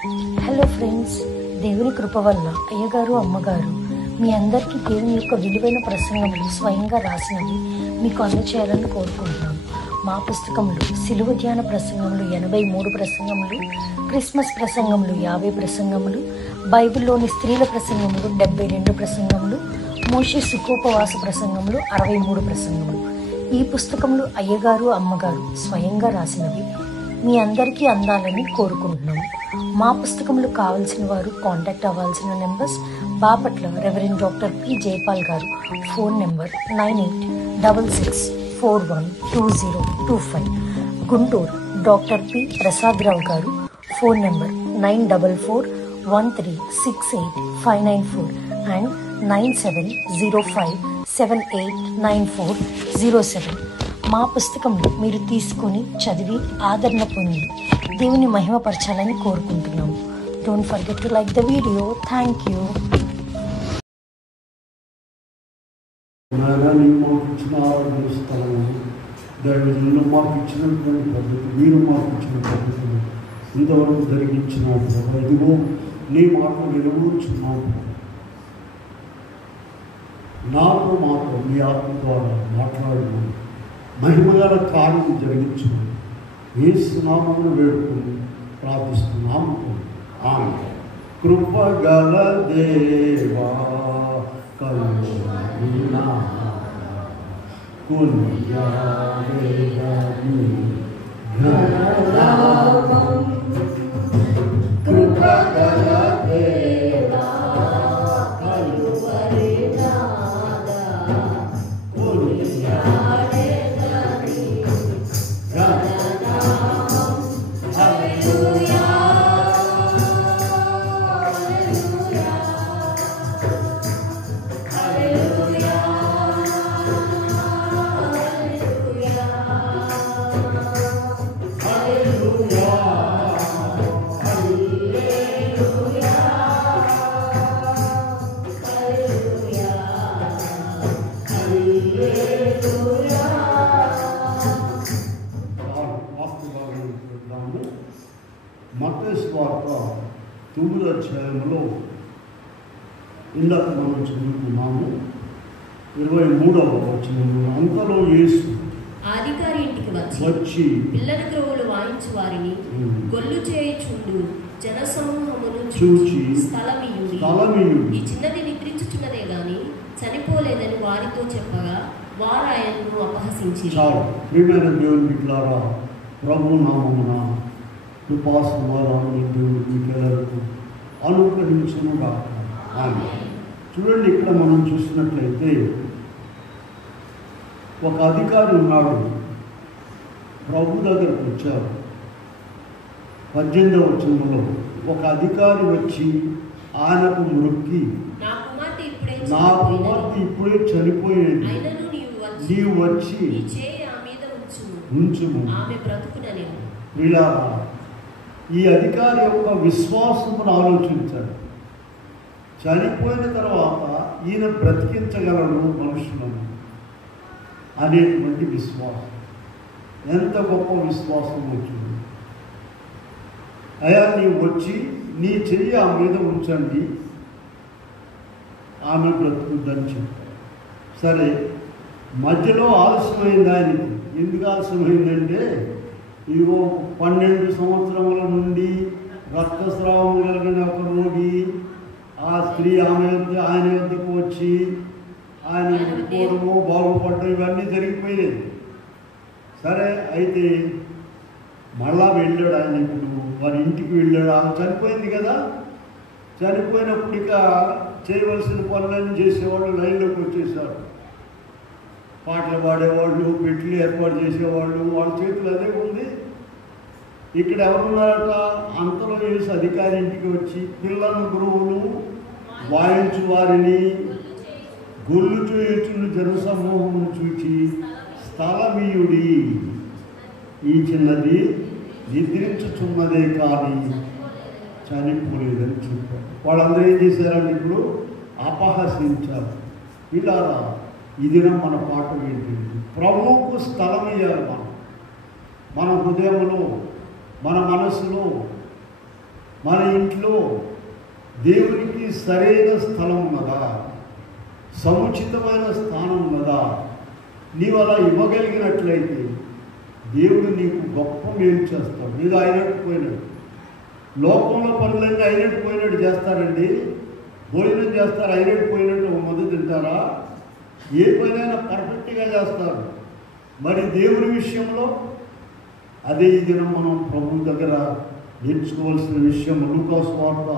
Hello friends, దేవుని కృప వల్ల అయ్యగారు అమ్మగారు మీ అందరికీ దేవుని యొక్క విలువైన ప్రసంగములు స్వయంగా రాసినవి మీకు అందచేయాలని కోరుకుంటున్నాను. మా పుస్తకంలో సిలువ ధ్యాన ప్రసంగములు 83 ప్రసంగములు, క్రిస్మస్ ప్రసంగములు 50 ప్రసంగములు, బైబిల్లోని స్త్రీల ప్రసంగములు 72 ప్రసంగములు, మోషే సుఖోపవాస ప్రసంగములు 63 ప్రసంగములు. ఈ పుస్తకములు అయ్యగారు అమ్మగారు స్వయంగా రాసినవి మీ అందరికీ అందాలని కోరుకుంటున్నాము. మా పుస్తకములు కావాల్సిన వారు కాంటాక్ట్ అవ్వాల్సిన numbers: Bapatla reverend doctor P Jayapal garu, phone number 9866412025. Guntur doctor P Prasadarao garu, phone number 9413685994 and 9705789407. మా పుస్తకంలో మీరు తీసుకొని చదివి ఆదరణ పొంది దేవుని మహిమపరచాలని కోరుకుంటున్నాము. Don't forget to like the video. Thank you. మాకు ఇచ్చిన ఆరోగ్య స్థలము, దైవజనులు మాకు ఇచ్చినటువంటి పద్ధతి, మీరు మాకు ఇచ్చిన పద్ధతులు ఇంతవరకు జరిగించినాడు కదా. ఇదిగో నీ మాటలు వినవచ్చున్నాను. నాతో మాతో మీ ఆత్మ ద్వారా మాట్లాడుతూ మహిమగల కార్యం జరిగించుకుని యేసు నామమున వేడుకుని ప్రార్థిస్తున్నాము. ఆమేన్. కృపగల దేవా కరుణామయుడా కొనియాడేదని ఘననామం. కృపగల దేవా కరుణామయుడా కొనియాడేదని ఘననామం. హల్లెలూయా మత్తయి సువార్త 9వ అధ్యాయంలో ఇందాక మనం చదువుకున్నాము 23వ వచనంలో, అంతలో యేసు అధికారి ఇంటికి వచ్చి పిల్లల త్రోవలు వాయించు వారిని గొల్లు చేయుచుండు జనసమూహమును చూచి స్థలమియుడి, ఈ చిన్నది నిద్రించుచున్నదే గాని చనిపోలేదని వారితో చెప్పగా వారు ఆయనను అపహసించారు. చాలు. ప్రియమైన దేవుని బిడ్డలారా, ప్రభు నామమున కృపాసమాధానము దేవుడు మీకెల్లరికీ అనుగ్రహించునుగా. ఆమేన్. చూడండి, ఇక్కడ మనం చూసినట్లయితే ఒక అధికారి ఉన్నాడు. ప్రభు దగ్గరకు వచ్చారు. 18వ వచనంలో ఒక అధికారి వచ్చి ఆయనకు మొక్కి, నా కుమార్తె ఇప్పుడే చనిపోయేది, నీవు వచ్చి ఉంచుము. ఇలా ఈ అధికారి యొక్క విశ్వాసమును ఆలోచించాడు. చనిపోయిన తర్వాత ఈయన బ్రతికించగలడు మనుషులను అనేటువంటి విశ్వాసం. ఎంత గొప్ప విశ్వాసం వచ్చింది. అయ్యా, నీవు వచ్చి నీ చెయ్యి ఆ మీద ఉంచండి, ఆమె బ్రతుకుద్దని చెప్పారు. సరే, మధ్యలో ఆలస్యమైంది ఆయనకి. ఎందుకు ఆలస్యమైందంటే, ఇదిగో 12 సంవత్సరముల నుండి రక్తస్రావం కలిగిన ఒక రోగి, ఆ స్త్రీ ఆయన వద్దకు వచ్చి ఆయన ముట్టుకోవడము, బాగుపడడం, ఇవన్నీ జరిగిపోయాయి. సరే, అయితే మళ్ళా వెళ్ళాడు ఆయన. ఇప్పుడు వారి ఇంటికి వెళ్ళాడు. ఆమె చనిపోయింది కదా. చనిపోయినప్పుడు ఇక చేయవలసిన పనులన్నీ చేసేవాళ్ళు లైన్లోకి వచ్చేసారు. పాటలు పాడేవాళ్ళు, పెట్లు ఏర్పాటు చేసేవాళ్ళు, వాళ్ళ చేతులు అదే ఉంది. ఇక్కడ ఎవరున్నారట? అంతలో వేసి అధికారి ఇంటికి వచ్చి పిల్లల గురువులు వాయించు వారిని గొల్లు చేయుచున్న జనసమూహమును చూచి స్థలమీయుడి, ఈ చిన్నది నిద్రించుచున్నదే కానీ చనిపోలేదని చెప్పారు. వాళ్ళందరూ ఏం చేశారంటే ఇప్పుడు అపహసించారు. ఇలా ఈ దినం మన పాఠం ఏంటంటే, ప్రభువుకు స్థలం ఇవ్వాలి. మన హృదయంలో, మన మనసులో మన ఇంట్లో దేవునికి సరైన స్థలం ఉన్నదా, సముచితమైన స్థానం ఉన్నదా? నీవు అలా ఇవ్వగలిగినట్లయితే దేవుడు నీకు గొప్ప మేలు చేస్తాడు. నీకు అయినట్టు పోయినాడు. లోకంలో పనులన్నీ అయినట్టు పోయినట్టు చేస్తారండి. భోజనం చేస్తారు, అయినట్టు పోయినట్టు ఒక మందు తింటారా? ఏ పనైనా పర్ఫెక్ట్గా చేస్తారు. మరి దేవుని విషయంలో అదే ఈ దినం మనం ప్రభు దగ్గర నేర్చుకోవాల్సిన విషయం. లూకా సువార్త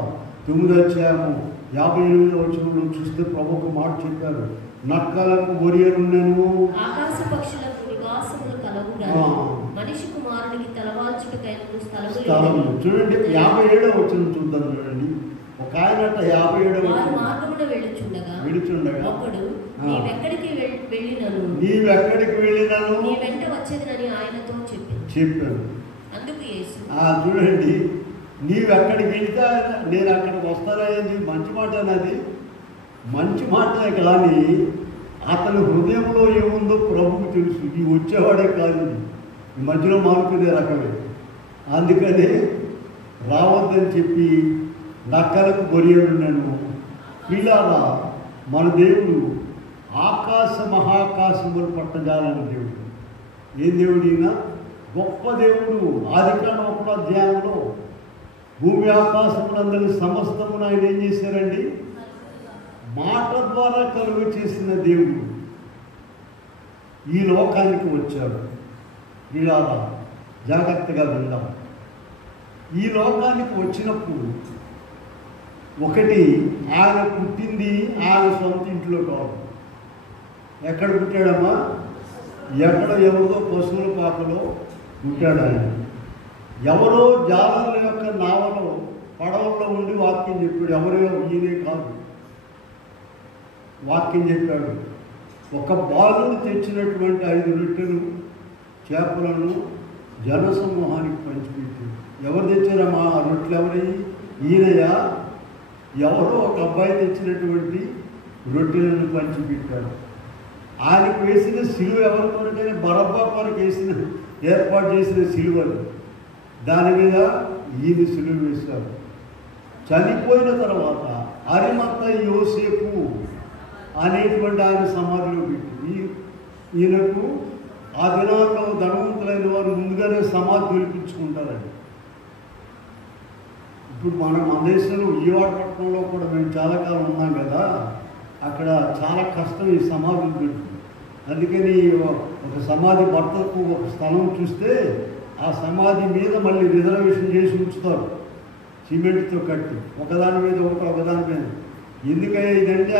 9వ అధ్యాయము 58వ వచనంలో చూస్తే ప్రభు ఒక మాట చెప్పారు, నక్కలకు గొరియలు నేను ఆకాశ పక్షులకు నివాసములు కలవు గాని మనిషి కుమారునికి తలవాల్చుటకైన స్థలము. చూడండి 57వ వచనం చూద్దాం. చూడండి, ఒక ఆయనట 57వ మార్గమున వెళ్ళుచుండగా ఒకడు నీవెక్కడికి వెళ్ళినను నీ వెంట వచ్చేదనని ఆయనతో చెప్పాను. అందుకు యేసు చూడండి, నీవెక్కడికి వెళితే నేను అక్కడికి వస్తానని మంచి మాట అన్నది మంచి మాటే, కానీ అతని హృదయంలో ఏముందో ప్రభువుకు తెలుసు. ఈ వచ్చేవాడే కాదు, ఈ మధ్యలో మారుకునే రకమే. అందుకనే రావద్దని చెప్పి నక్కలకు గొరియలు నేను. పిల్లారా, మన దేవుడు ఆకాశ మహాకాశములు పట్టజాలని దేవుడు. ఏ దేవుడు ఈయన? గొప్ప దేవుడు. ఆదికాండం 1వ అధ్యాయంలో భూమి ఆకాశములందరి సమస్తమును ఆయన ఏం చేశారండి? మాట ద్వారా కలుగు చేసిన దేవుడు ఈ లోకానికి వచ్చాడు. ఇలా జాగ్రత్తగా విందాం. ఈ లోకానికి వచ్చినప్పుడు ఒకటి, ఆయన పుట్టింది ఆయన సొంత ఇంట్లో కాదు. ఎక్కడ పుట్టాడమ్మా? ఎక్కడ ఎవరిదో పశువుల పాకలో పుట్టాడు ఆయన. ఎవరో జాలర్ల యొక్క నావలో పడవల్లో ఉండి వాక్యం చెప్పాడు. ఎవరో ఈయనే కాదు, వాక్యం చెప్పాడు. ఒక బాలుడు తెచ్చినటువంటి 5 రొట్టెలు చేపలను జనసమూహానికి పంచిపెట్టాడు. ఎవరు తెచ్చారమ్మా ఆ రొట్టెలు? ఎవరయ్యి? ఈయనయా? ఎవరో ఒక అబ్బాయి తెచ్చినటువంటి రొట్టెలను పంచిపెట్టాడు. ఆయనకు వేసిన సిలువ ఎవరి కొరకైనా? బరబ్బా కొరకు ఏర్పాటు చేసిన సిలువలు. దాని మీద ఈయన సిలువ వేశారు. చనిపోయిన తర్వాత అరిమత్త యోసేపు అనేటువంటి ఆయన సమాధిలో పెట్టి, ఈయనకు ఆ దినాల్లో ధనవంతులైన వారు ముందుగానే సమాధి పిలిపించుకుంటారండి. ఇప్పుడు మన దేశంలో విజయవాడ పట్టణంలో కూడా మేము చాలా కాలం ఉన్నాం కదా, అక్కడ చాలా కష్టం ఈ సమాధులు పెట్టి. అందుకని ఒక సమాధి భర్తకు ఒక స్థలం చూస్తే ఆ సమాధి మీద మళ్ళీ రిజర్వేషన్ చేసి ఉంచుతారు, సిమెంట్తో కట్టి, ఒకదాని మీద ఒకదాని మీద. ఎందుకయ్యా ఇదంటే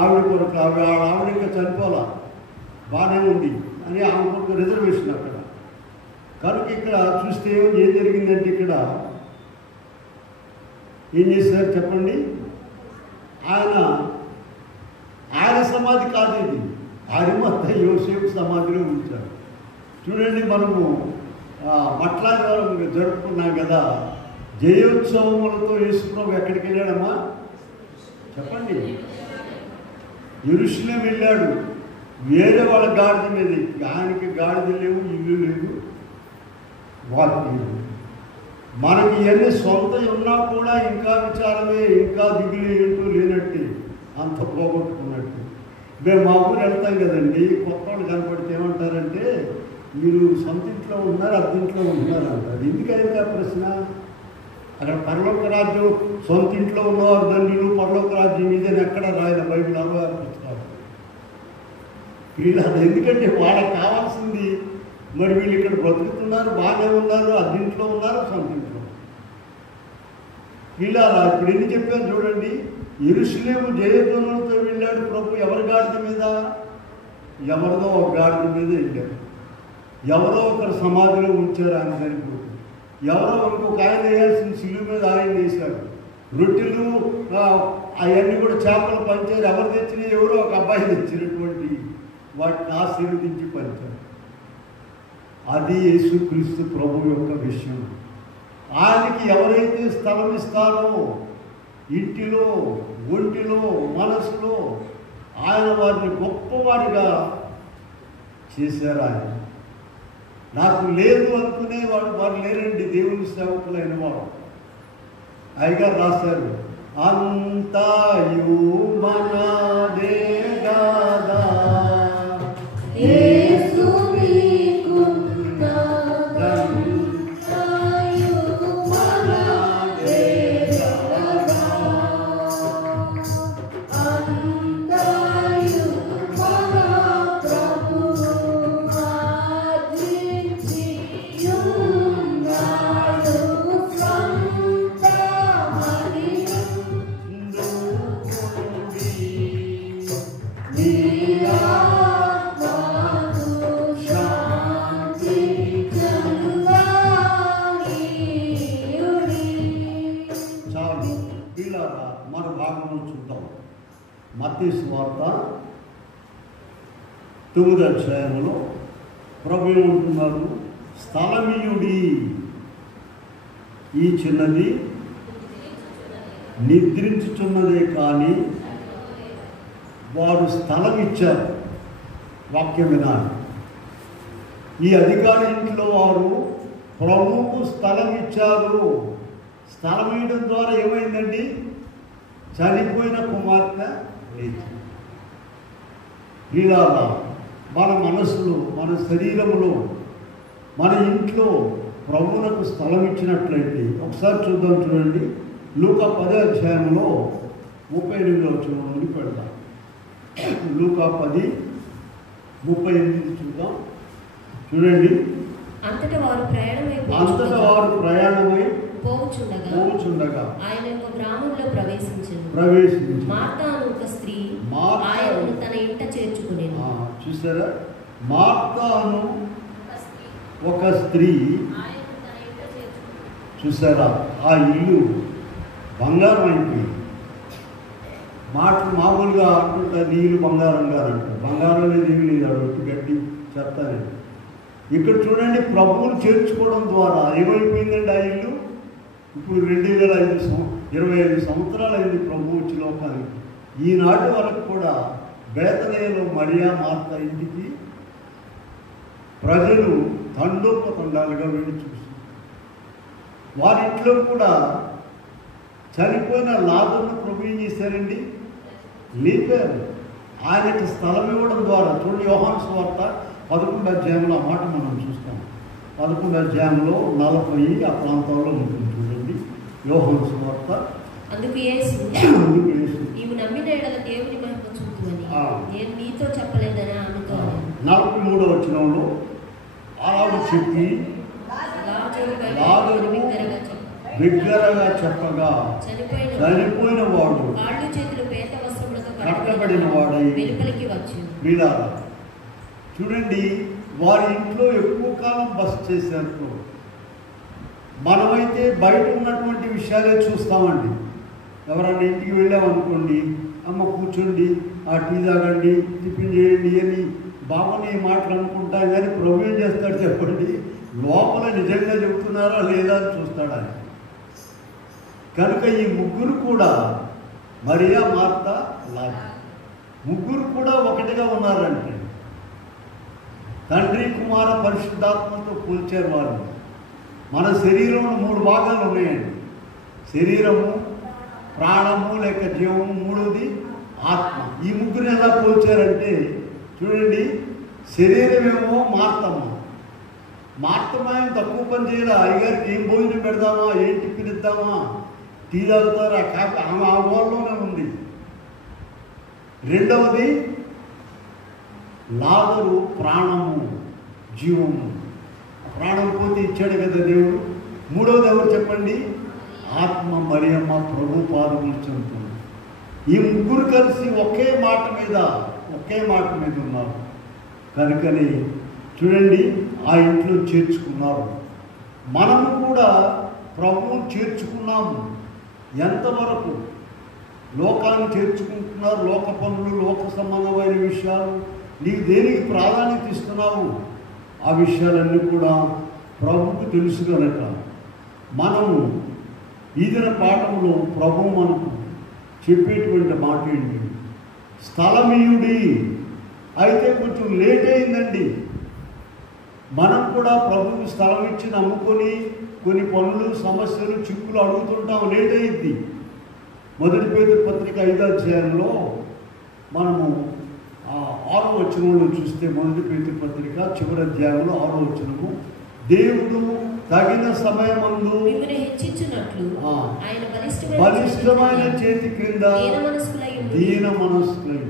ఆవిడ కొరకు, ఆవిడ ఇంకా చనిపోవాలా, బాగానే ఉంది అని ఆమె కొరకు రిజర్వేషన్ అక్కడ. కనుక ఇక్కడ చూస్తే ఏం జరిగిందంటే, ఇక్కడ ఏం చేశారు చెప్పండి? ఆయన సమాధి కాదు ఇది, అరిమత్త యోసేపు సమాధిలో ఉంచారు. చూడండి, మనము మట్లాదివారం జరుపుకున్నాం కదా, జయోత్సవములతో యేసుప్రభు ఎక్కడికి వెళ్ళాడమ్మా చెప్పండి? యెరూషలేము వెళ్ళాడు. వేరే వాళ్ళ గాడిద మీద. ఆయనకి గాడిద లేవు, ఇల్లు లేదు, వాక్యం. మనకి ఇవన్నీ సొంత ఉన్నా కూడా ఇంకా విచారమే, ఇంకా దిగులు ఏంటో లేనట్టు, అంత పోగొట్టుకున్నట్టు. మేము మా ఊరు వెళ్తాం కదండి, కొత్త వాళ్ళు కనపడితే ఏమంటారంటే, మీరు సొంత ఇంట్లో ఉన్నారు, అద్దెంట్లో ఉంటున్నారు అంటారు. ఎందుకైతే ఆ ప్రశ్న? అక్కడ పరలోక రాజ్యం సొంత ఇంట్లో ఉన్నవారు దండ్రులు, పరలోక రాజ్యం మీదని ఎక్కడ రాయన బైబిల్ 66 పుస్తకాలు. వీళ్ళు అది ఎందుకంటే వాళ్ళకి కావాల్సింది, మరి వీళ్ళు ఇక్కడ బ్రతుకుతున్నారు, బాగానే ఉన్నారు, అద్దెంట్లో ఉన్నారు, సొంత ఇంట్లో. వీళ్ళ ఇప్పుడు ఎన్ని చెప్పారు చూడండి. యెరూషలేము జయధ్వనులతో వెళ్ళాడు ప్రభు. ఎవరి గాడిద మీద? ఎవరిదో ఒక గాడిద మీద వెళ్ళాడు. ఎవరో ఒకరు సమాధిలో ఉంచారు ఆయన సరిపోతుంది. ఎవరో ఇంకొక ఆయన వేయాల్సిన సిలువ మీద ఆయన వేశాడు. రొట్టెలు అవన్నీ కూడా చేపలు పంచారు. ఎవరు తెచ్చినా? ఎవరో ఒక అబ్బాయి తెచ్చినటువంటి వాటిని ఆశీర్వదించి పంచారు. అది యేసుక్రీస్తు ప్రభు యొక్క విషయం. ఆయనకి ఎవరైతే స్థలం ఇస్తారో, ఇంటిలో, ఒంటిలో, మనసులో, ఆయన వారిని గొప్పవాడిగా చేశారు. ఆయన నాకు లేదు అనుకునేవాడు వారు లేరండి. దేవుని సేవకులైన వాడు అయ్యగారు రాశారు, అంతయు మనదే గదా యేసు మన భాగంలో చూద్దాం. మత్తయి సువార్త 9వ అధ్యాయంలో ప్రభు ఏమంటున్నారు? స్థలమీయుడి, ఈ చిన్నది నిద్రించుచున్నదే కానీ వారు స్థలం ఇచ్చారు. వాక్యం వినాలి. ఈ అధికారి ఇంట్లో వారు ప్రభువుకు స్థలం ఇచ్చారు. స్థలం ఇవ్వడం ద్వారా ఏమైందండి? చనిపోయిన కుమార్తె లేచి. ఇలాగా మన మనసులో, మన శరీరంలో, మన ఇంట్లో ప్రభువులకు స్థలం ఇచ్చినట్లయితే ఒకసారి చూద్దాం. చూడండి, లూకా 10వ అధ్యాయంలో 38వ వచనం నుండి పెడదాం. లూకా 10:38 చూద్దాం. చూడండి, అంతటా వారు ప్రయాణమై పోవుచుండగా ఆయన ఒక గ్రామంలో ప్రవేశించింది. మార్తా అను ఒక స్త్రీ ఆయనను తన ఇంట చేర్చుకునేది. చూసారా? మార్తా అను ఒక స్త్రీ, చూసారా? ఆ ఇల్లు బంగారం అయిపోయింది. మాటలు మామూలుగా అంటుంటారు, నీళ్ళు బంగారంగా అంటారు. బంగారం లేదు, ఏమి లేదు, అడొట్టి గడ్డి చెప్తానండి. ఇక్కడ చూడండి, ప్రభువును చేర్చుకోవడం ద్వారా ఏమైపోయిందండి ఆ ఇల్లు? ఇప్పుడు 25 సంవత్సరాలు అయింది ప్రభు వచ్చి లోకానికి. ఈనాటి వరకు కూడా బేతలేలో మరియా మార్త ఇంటికి ప్రజలు తండోపతండాలుగా వెళ్ళి చూసి, వారింట్లో కూడా చనిపోయిన లాజరును ప్రభు ఏం చేశారండి? లేపారు. ఆయనకి స్థలం ఇవ్వడం ద్వారా. చూడండి, యోహాను సువార్త 11వ అధ్యాయంలో ఆ మాట మనం చూస్తాం. 11వ అధ్యాయంలో 40 ఆ ప్రాంతాల్లో ఉంటుంది. చూడండి, యోహాను సువార్త. అందుకు యేసు నీవు నమ్మిన ఎడల దేవుని మహిమ చూపువని నేను నీతో చెప్పలేదని ఆమెతో. 43వ వచనంలో అలాగ చెప్పి లాజరు బిగ్గరగా చెప్పగా చనిపోయిన వాడు కాళ్ళు చేతులు పేద వస్త్రములతో కట్టబడిన వాడై వెలుపలికి వచ్చింది. వీళ్ళారా చూడండి, వారి ఇంట్లో ఎక్కువ కాలం బస చేశారు. మనమైతే బయట ఉన్నటువంటి విషయాలే చూస్తామండి. ఎవరన్నా ఇంటికి వెళ్ళామనుకోండి, అమ్మ కూర్చోండి, ఆ టీ తాగండి, టిఫిన్ చేయండి అని బాగునే మాటలు అనుకుంటాం. కానీ ప్రభు ఏం చేస్తాడు చెప్పండి? లోపల నిజంగా చెబుతున్నారా లేదా అని చూస్తాడు ఆయన. కనుక ఈ ముగ్గురు కూడా, మరియా, మార్త, లాజరు, ముగ్గురు కూడా ఒకటిగా ఉన్నారంటే తండ్రి, కుమార, పరిశుద్ధాత్మతో పోల్చారు వారు. మన శరీరంలో 3 భాగాలు ఉన్నాయండి. శరీరము, ప్రాణము లేక జీవము, 3వది ఆత్మ. ఈ ముగ్గురు ఎలా పోల్చారంటే చూడండి, శరీరమేమో మార్తమ్మ. మార్తమేమో తక్కువ పని చేయాలి. అయ్యగారికి ఏం భోజనం పెడదామా, ఏం టిఫిన్ ఇద్దామా, టీ తాగుతారా, కాకపోతే ఆమె ఆ గోల్లోనే ఉంది. రెండవది లాజరు, ప్రాణము, జీవము. ప్రాణం పోతే ఇచ్చాడు కదా దేవుడు. మూడవది ఎవరు చెప్పండి? ఆత్మ, మరియమ్మ, ప్రభు పాదములు చెందుతుంది. ఈ ముగ్గురు కలిసి ఒకే మాట మీద ఉన్నారు. కనుకని చూడండి, ఆ ఇంట్లో చేర్చుకున్నారు. మనము కూడా ప్రభువును చేర్చుకున్నాము. ఎంతవరకు లోకాన్ని చేర్చుకుంటున్నారు? లోక పనులు, లోక సంబంధమైన విషయాలు. నీకు దేనికి ప్రాధాన్యత ఇస్తున్నావు? ఆ విషయాలన్నీ కూడా ప్రభువుకు తెలుసు. కనుక మనము ఈ దిన పాఠంలో ప్రభువు మనకు చెప్పేటువంటి మాట ఏంటి? స్థలమీయుడి. అయితే కొంచెం లేట్ అయిందండి. మనం కూడా ప్రభువుకి స్థలం ఇచ్చి నమ్ముకొని కొన్ని పనులు, సమస్యలు, చిక్కులు అడుగుతుంటాం, లేట్ అయ్యింది. మొదటి పేతురు పత్రిక 5వ అధ్యాయంలో మనము 6వ వచనంలో చూస్తే, మొదటి పేతురు పత్రిక చివరి అధ్యాయంలో 6వ వచనము, దేవుడు తగిన సమయమందు ఆయన బలిష్టమైన చేతి క్రింద దీన మనస్కులై.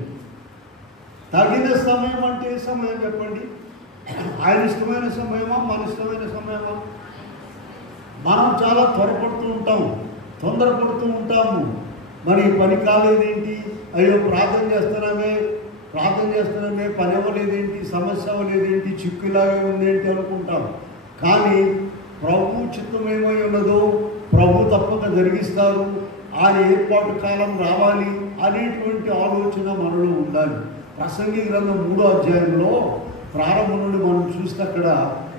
తగిన సమయం అంటే ఏ సమయం చెప్పండి? ఆయన ఇష్టమైన సమయమా, మన ఇష్టమైన సమయమా? మనం చాలా త్వరపడుతూ ఉంటాం, తొందరపడుతూ ఉంటాము. మరి పని కాలేదేంటి, అయ్యో ప్రార్థన చేస్తున్నామే, పని అవ్వలేదేంటి, సమస్య అవ్వలేదేంటి, చిక్కులాగే ఉందేంటి అనుకుంటాం. కానీ ప్రభు చిత్తం ఏమై ఉన్నదో ప్రభు తప్పక జరిగిస్తారు, ఆయన ఏర్పాటు కాలం రావాలి అనేటువంటి ఆలోచన మనలో ఉండాలి. ప్రసంగి గ్రంథం 3వ అధ్యాయంలో ప్రారంభం నుండి మనం చూస్తే అక్కడ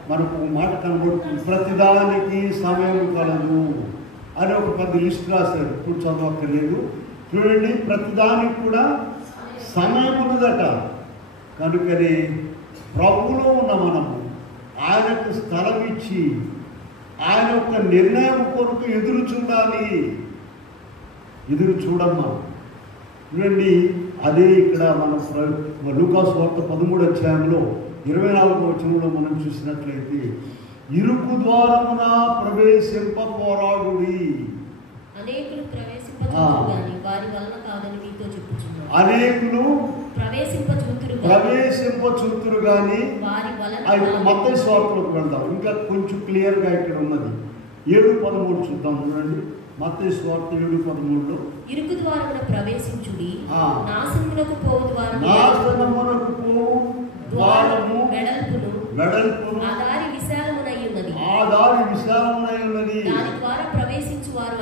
మనకు మాట కనబడుతుంది, ప్రతిదానికి సమయం కలదు అని ఒక పెద్ద లిస్ట్ రాశారు. ఇప్పుడు చదవక్కర్లేదు, చూడండి. ప్రతిదానికి కూడా సమయం ఉన్నదట. కనుకని ప్రభువులో ఉన్న మనము ఆయనకు స్థలం ఇచ్చి ఆయన యొక్క నిర్ణయం కొరకు ఎదురు చూడమ్మా. చూడండి, అదే ఇక్కడ మనం లూకా సువార్త 13వ అధ్యాయంలో 24వ వచనంలో మనం చూసినట్లయితే, ఇరుకు ద్వారమున ప్రవేశింప పోరాడుడి. అనేకులు ప్రవేశింపచుతురు గాని. మత్తయి సువార్తలోకి వెళ్దాం, ఇంకా కొంచెం క్లియర్గా ఇక్కడ ఉన్నది. 7:13 చూద్దాం. చూడండి, మత్తయి సువార్త 7:13లో, ఇరుకు ద్వారమున ప్రవేశించుడి, నాశనమునకు పోవు ద్వారము వెడల్పును, ఆ దారి విశాలమునై ఉన్నది, దాని ద్వారా ప్రవేశించు వారు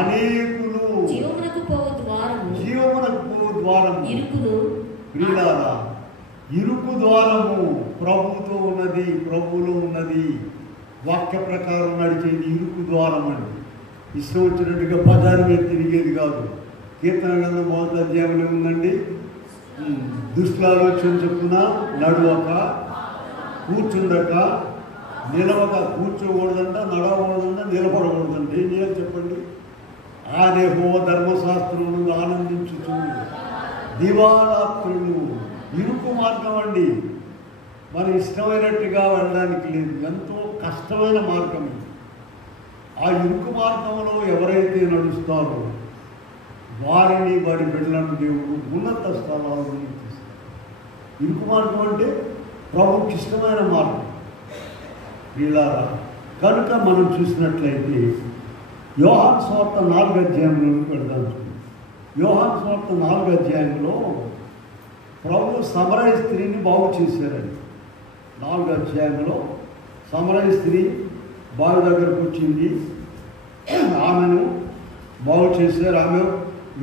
అనేకులు. జీవమునకు పోవు ద్వారము ఇరుకు ద్వారము ప్రభువుతో ఉన్నది, ప్రభువులో ఉన్నది. వాక్య ప్రకారం నడిచేది ఇరుకు ద్వారం అండి. ఇష్టం వచ్చినట్టుగా బజారు మీద తిరిగేది కాదు. కీర్తన గ్రంథం 1వ అధ్యాయంలో ఉందండి, దుష్టుల ఆలోచన చొప్పున నడవక, కూర్చుండక, నిలవక. కూర్చోకూడదంట, నడవకూడదంట, నిలబడకూడదంట. ఏం చేయాలి చెప్పండి? ఆనే ధర్మశాస్త్రులు ఆనందించుచు దివారాత్రులు. ఇరుకు మార్గం అండి, మన ఇష్టమైనట్టుగా వెళ్ళడానికి లేదు, ఎంతో కష్టమైన మార్గం. ఆ ఇరుకు మార్గంలో ఎవరైతే నడుస్తారో వారిని, వారి బిడ్డలను దేవుడు ఉన్నత స్థలాలను తీస్తారు. ఇరుకు మార్గం అంటే ప్రభువుకి ఇష్టమైన మార్గం. వీళ్ళారా కనుక మనం చూసినట్లయితే యోహాను సువార్త 4వ అధ్యాయంలోకి వెళ్దాం. యోహాను సువార్త 4వ అధ్యాయంలో ప్రభు సమరయ స్త్రీని బాగు చేశారండి. 4వ అధ్యాయంలో సమరయ స్త్రీ బావి దగ్గరకు వచ్చింది, ఆమెను బాగు చేశారు. ఆమె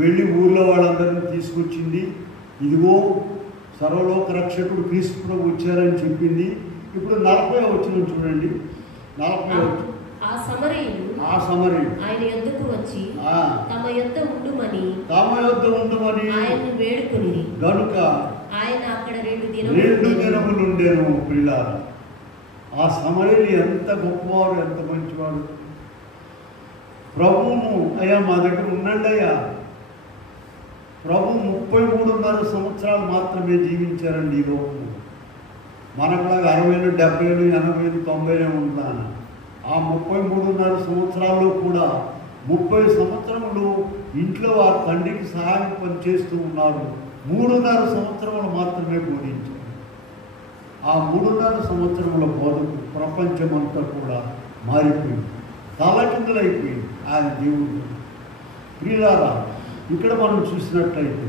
వెళ్ళి ఊళ్ళో వాళ్ళందరినీ తీసుకొచ్చింది. ఇదిగో సర్వలోక రక్షకుడు క్రీస్తు ప్రభు వచ్చారని చెప్పింది. ఇప్పుడు 40వ వచనం చూడండి. 40వ వచనం, ఆ సమరయులు ఆయన యొద్దకు వచ్చి తమ యొద్ద ఉండుమని ఆయన్ని వేడుకొని, గనుక ఆయన అక్కడ 2 దినములు ఉండేను. పిల్లారా, ఆ సమరయులు ఎంత గొప్పవాడు, ఎంత మంచివాడు. ప్రభువును, అయ్యా మా దగ్గర ఉండండి అయ్యా. ప్రభు 33.5 సంవత్సరాలు మాత్రమే జీవించారండి ఈ లోకం. మనకులాగా 60, 70, 80, 90 ఉంటాను. ఆ 33.5 సంవత్సరాల్లో కూడా 30 సంవత్సరములు ఇంట్లో వారి తండ్రికి సహాయం పనిచేస్తూ ఉన్నారు. 3.5 సంవత్సరములు మాత్రమే బోధించారు. ఆ 3.5 సంవత్సరముల బోధకు ప్రపంచమంతా కూడా మారిపోయింది, తలకిందులైపోయింది ఆయన దేవుడు. ప్రియులారా, ఇక్కడ మనం చూసినట్లయితే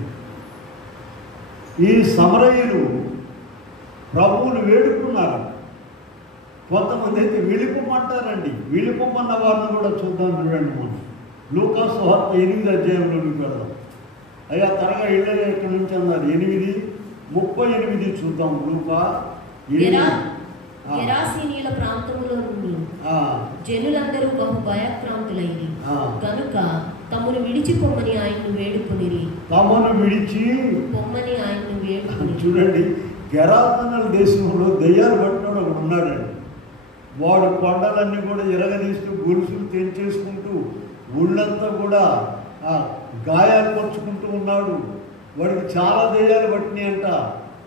ఈ సమరయులు ప్రభువుని వేడుకున్నారు. కొంతమంది అయితే విడిపోమంటారండి. విడిపోమన్న వారిని కూడా చూద్దాం. చూడండి, మనం లూకా సువార్త 8వ అధ్యాయంలోకి వెళ్దాం. అయ్యా త్వరగా ఇళ్ళ ఎక్కడి నుంచి అన్నారు. 8:38 చూద్దాం. లూకా గెరాసీనీయుల ప్రాంతములో నుండి జనులందరూ బహు భయక్రాంతులైరి కనుక తమను విడిచి పొమ్మని ఆయన్ను వేడుకొనిరి. చూడండి, గెరాసీనుల దేశంలో దెయ్యాలు పట్టినోడు ఒకడు ఉన్నాడండి. వాడు కొండలన్నీ కూడా ఎరగదీస్తూ గొలుసులు తెంచేసుకుంటూ ఊళ్ళంతా కూడా గాయాలు పరుచుకుంటూ ఉన్నాడు. వాడికి చాలా దయ్యాలు పట్టినాయి అంట.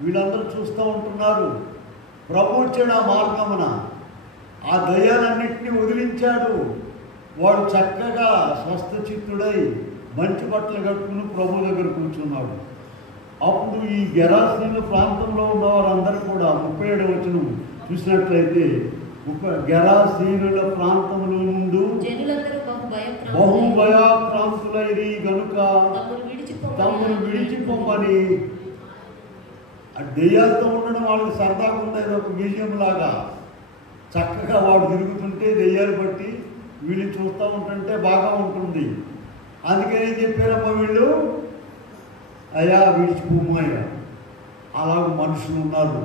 వీళ్ళందరూ చూస్తూ ఉంటున్నారు. ప్రభు వచ్చాడు ఆ మార్గమున, ఆ దయ్యాలన్నింటినీ వదిలించాడు. వాడు చక్కగా స్వస్థచిత్తుడై మంచి బట్టలు కట్టుకుని ప్రభు దగ్గర కూర్చున్నాడు. అప్పుడు ఈ గెరాసీను ప్రాంతంలో ఉన్న వారందరూ కూడా 37వ వచనం చూసినట్లయితే గెరాసీనుల ప్రాంతంలో నుండి బహు భయాక్రాంతులైరి గనుక తమను విడిచిపోమని. దెయ్యాలతో ఉండడం వాళ్ళకి సరదాగా ఉండేది, ఒక మ్యూజియం లాగా. చక్కగా వాడు తిరుగుతుంటే దెయ్యాలు బట్టి వీళ్ళు చూస్తూ ఉంటుంటే బాగా ఉంటుంది. అందుకని చెప్పారమ్మా వీళ్ళు, అయ్యా విడిచిపోమ్మయ్యా. అలాగ మనుషులు ఉన్నారు